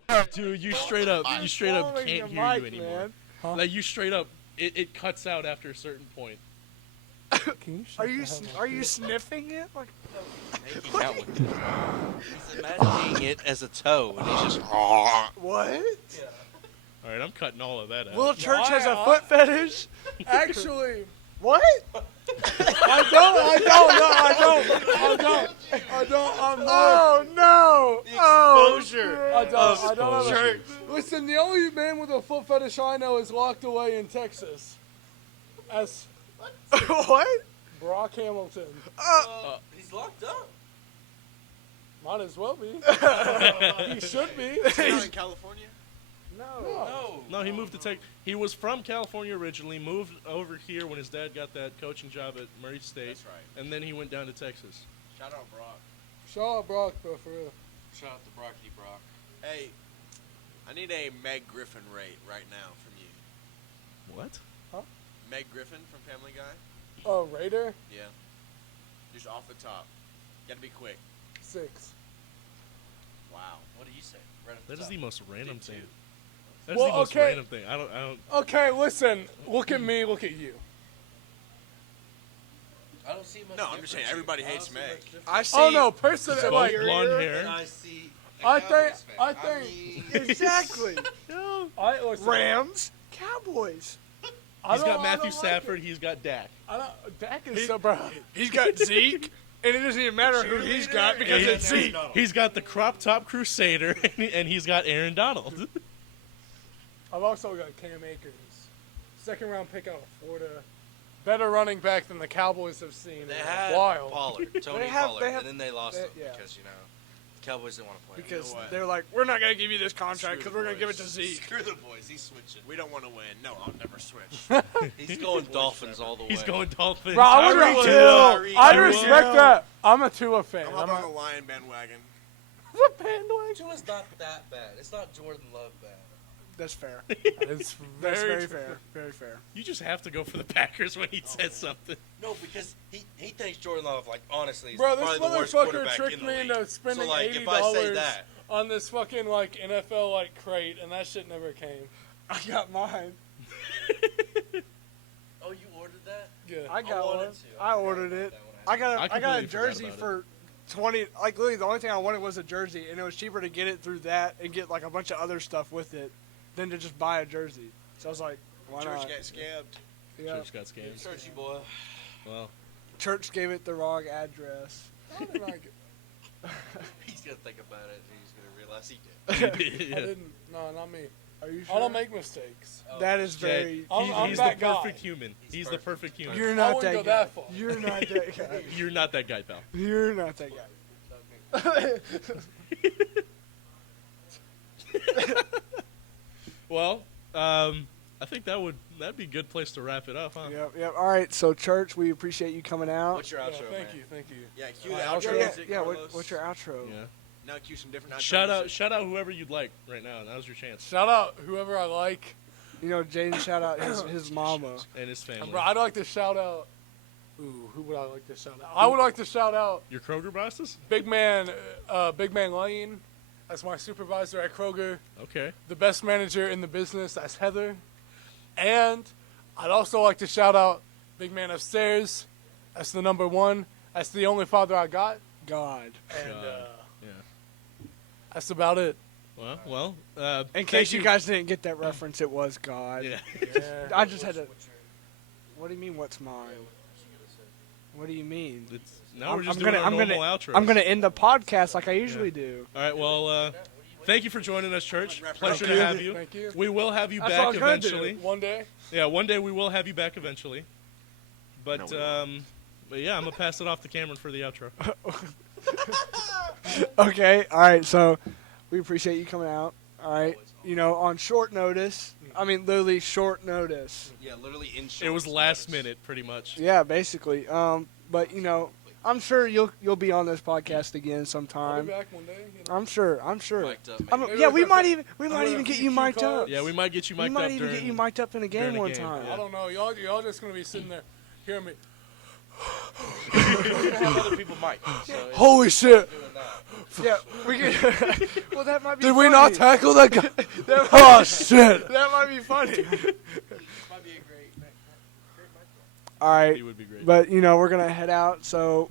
was Dude, you straight up Following can't the hear mic, you anymore. man. Huh? Like you straight up, it cuts out after a certain point. Are you sniffing it? Like, Making out with it. He's imagining it as a toe, and he's just. what? All right, I'm cutting all of that out. Will Church has a Why? foot fetish? actually. What? I don't. I'm not. Oh no! Oh, Exposure. I don't have a Exposure. Listen, the only man with a foot fetish I know is locked away in Texas. As what? Brock Hamilton. He's locked up. Might as well be. He should be. Not in California. No. No. No, he moved to Texas. He was from California originally, moved over here when his dad got that coaching job at Murray State, That's right. and then he went down to Texas. Shout out Brock. Shout out Brock, bro, for real. Shout out to Brocky Brock. Hey, I need a Meg Griffin rate right now from you. What? Meg Griffin from Family Guy. Oh, Raider? Yeah. Just off the top. Gotta be quick. 6. Wow. What do you say? Right off That is top. the most random Dig thing. two. That's Well, the most okay. random thing. I don't. Okay, listen. Look at me, look at you. I don't see much. No, I'm just saying, difference. everybody I don't hates see Meg. much difference. I see. Oh, no, personally, Both like, blonde And hair. I see. a I Cowboys think- fan. I think- mean, Exactly. No. listen, Rams, Cowboys. I He's don't- got I Matthew don't like Stafford. it. He's got Dak. I don't, Dak is so, bro. He's got Zeke, and it doesn't even matter who he's got because Yeah, it's Zeke. He's got the crop top Crusader, and he's got Aaron Donald. I've also got Cam Akers. 2nd round pick out of Florida. Better running back than the Cowboys have seen they in had a while. Pollard, Tony They have- Pollard, they have- and then they lost him yeah. because the Cowboys didn't want to play him. Because know what? they're like, we're not gonna give you this contract Screw because the we're gonna give it boys. to Zeke. Screw the boys. He's switching. We don't want to win. No, I'll never switch. He's going Dolphins all the way. He's going Dolphins. Bro, I would Tyreek Hill. Hill. I'd Tyreek respect Hill. that. I'm a Tua fan. I'm up on the Lion bandwagon. a bandwagon. Tua's not that bad. It's not Jordan Love bad. That's fair. It's That's very true. fair. Very fair. You just have to go for the Packers when he says something. No, because he thinks Jordan Love, like, honestly, is Bro, this probably the worst motherfucker quarterback tricked in me the into league. spending So, like, $80 if I say that, on this fucking like NFL like crate, and that shit never came. I got mine. oh, you ordered that? Yeah. I got wanted one. to. I ordered it. I got I a completely forgot jersey about for 20. Like literally, the only thing I wanted was a jersey, and it was cheaper to get it through that and get like a bunch of other stuff with it than to just buy a jersey. So I was like, why Church not? got scabbed. Yeah. Church got scammed. Churchy boy. Well, Church gave it the wrong address. How did I get? He's going to think about it, and he's going to realize he did. I yeah. didn't. No, not me. Are you sure? I don't make mistakes. That is Jay, very. I'm he's that the guy. perfect human. He's the perfect human. You're I not wouldn't that go guy. that far. You're not that guy. You're not that guy, pal. You're not that guy. Well, I think that'd be a good place to wrap it up, huh? Yep. All right. So, church, we appreciate you coming out. What's your Yeah, outro, thank man? you, thank you. Yeah, cue the Yeah, outro Yeah. music, Yeah. Carlos. What's your outro? Yeah. Now cue some different outro Shout music. out whoever you'd like right now. Now's your chance. Shout out whoever I like. You know, Jaden shout out his mama. And his family. Bro, I'd like to shout out. Ooh, who would I like to shout out? I would like to shout out Your Kroger bosses? Big Man Lane. That's my supervisor at Kroger. Okay. The best manager in the business. That's Heather. And I'd also like to shout out Big Man Upstairs. That's the number one. That's the only father I got. God. And Yeah. that's about it. Well. In case you guys didn't get that reference, it was God. Yeah. Yeah. I just had to. What do you mean? What's mine? What do you mean? Now we're just doing our normal outro. I'm gonna end the podcast like I usually do. All right. Well, thank you for joining us, church. Pleasure Thank to you. have you. Thank you. We will have you That's back what I was gonna do. eventually. One day. Yeah, one day we will have you back eventually. But yeah, I'm gonna pass it off to Cameron for the outro. Okay. All right. So we appreciate you coming out. All right. You know, on short notice. I mean, literally short notice. Yeah, literally in It was last minute, pretty much. Yeah, basically. But you know, I'm sure you'll be on this podcast again I'll sometime. be back one day. You know. I'm sure. Mic'd up, I'm- maybe. Maybe yeah, like we a might few- even I'm gonna get few you mic'd calls. up. Yeah, we might get you We mic'd might up even during. get you mic'd up in a game during a one game, time. yeah. I don't know. Y'all just gonna be sitting there hearing me. We're gonna have other people mic. So it's Holy shit! doing that. Yeah, we can. Well, that might be. Did funny. we not tackle that guy? Oh shit! That might be funny. Might be a great All right, He would be great. but you know we're gonna head out, so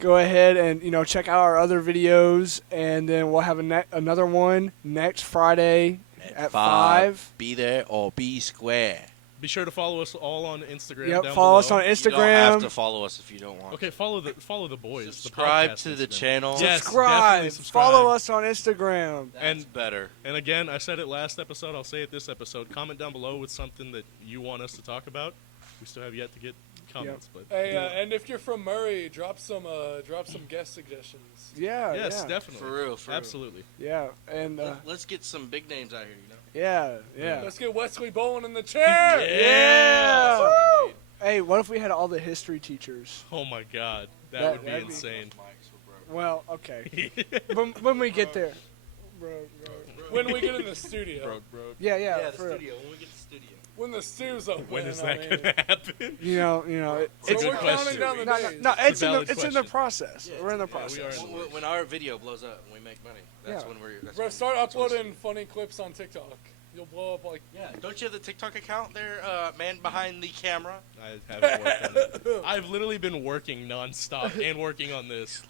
go ahead and you know check out our other videos, and then we'll have another one next Friday at 5. Be there or be square. Be sure to follow us all on Instagram. Yep, down follow us below. on You don't have Instagram. to follow us if you don't want. Okay, follow the boys. Subscribe the podcast to the Instagram. channel. Yes, Subscribe. definitely subscribe. Follow us on Instagram. That's And- better. And again, I said it last episode. I'll say it this episode. Comment down below with something that you want us to talk about. We still have yet to get comments, but Hey, and if you're from Murray, drop some guest suggestions. Yeah, yes, yeah, definitely, For real, for real. absolutely. yeah, and Let's get some big names out here, you know. yeah. Let's get Wesley Bowen in the chair. Yeah. That's what we need. Hey, what if we had all the history teachers? Oh my God, that That- would be that'd be- insane. Well, okay. when we get there. When we get in the studio. Broke. Yeah, Yeah, the for real. studio. When we get to the studio. When the studio's open. When is I that mean. gonna happen? You know, It's a it's good we're question. counting down the no, days. no, It's a valid it's in the question. process. We're in the Yeah, we are process. in When our video blows up and we make money, that's Yeah. when we're. That's Bro, when, start that's when it's- uploading funny clips on TikTok. You'll blow up like. Yeah. Don't you have the TikTok account there, man behind the camera? I haven't worked on it. I've literally been working nonstop and working on this.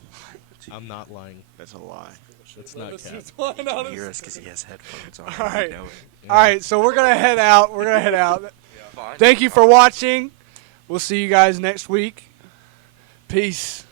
I'm not lying. That's a lie. That's not This cap. is lying on his- because he has headphones on. All right. Know it. All right, so we're gonna head out. Fine. Thank you for watching. We'll see you guys next week. Peace.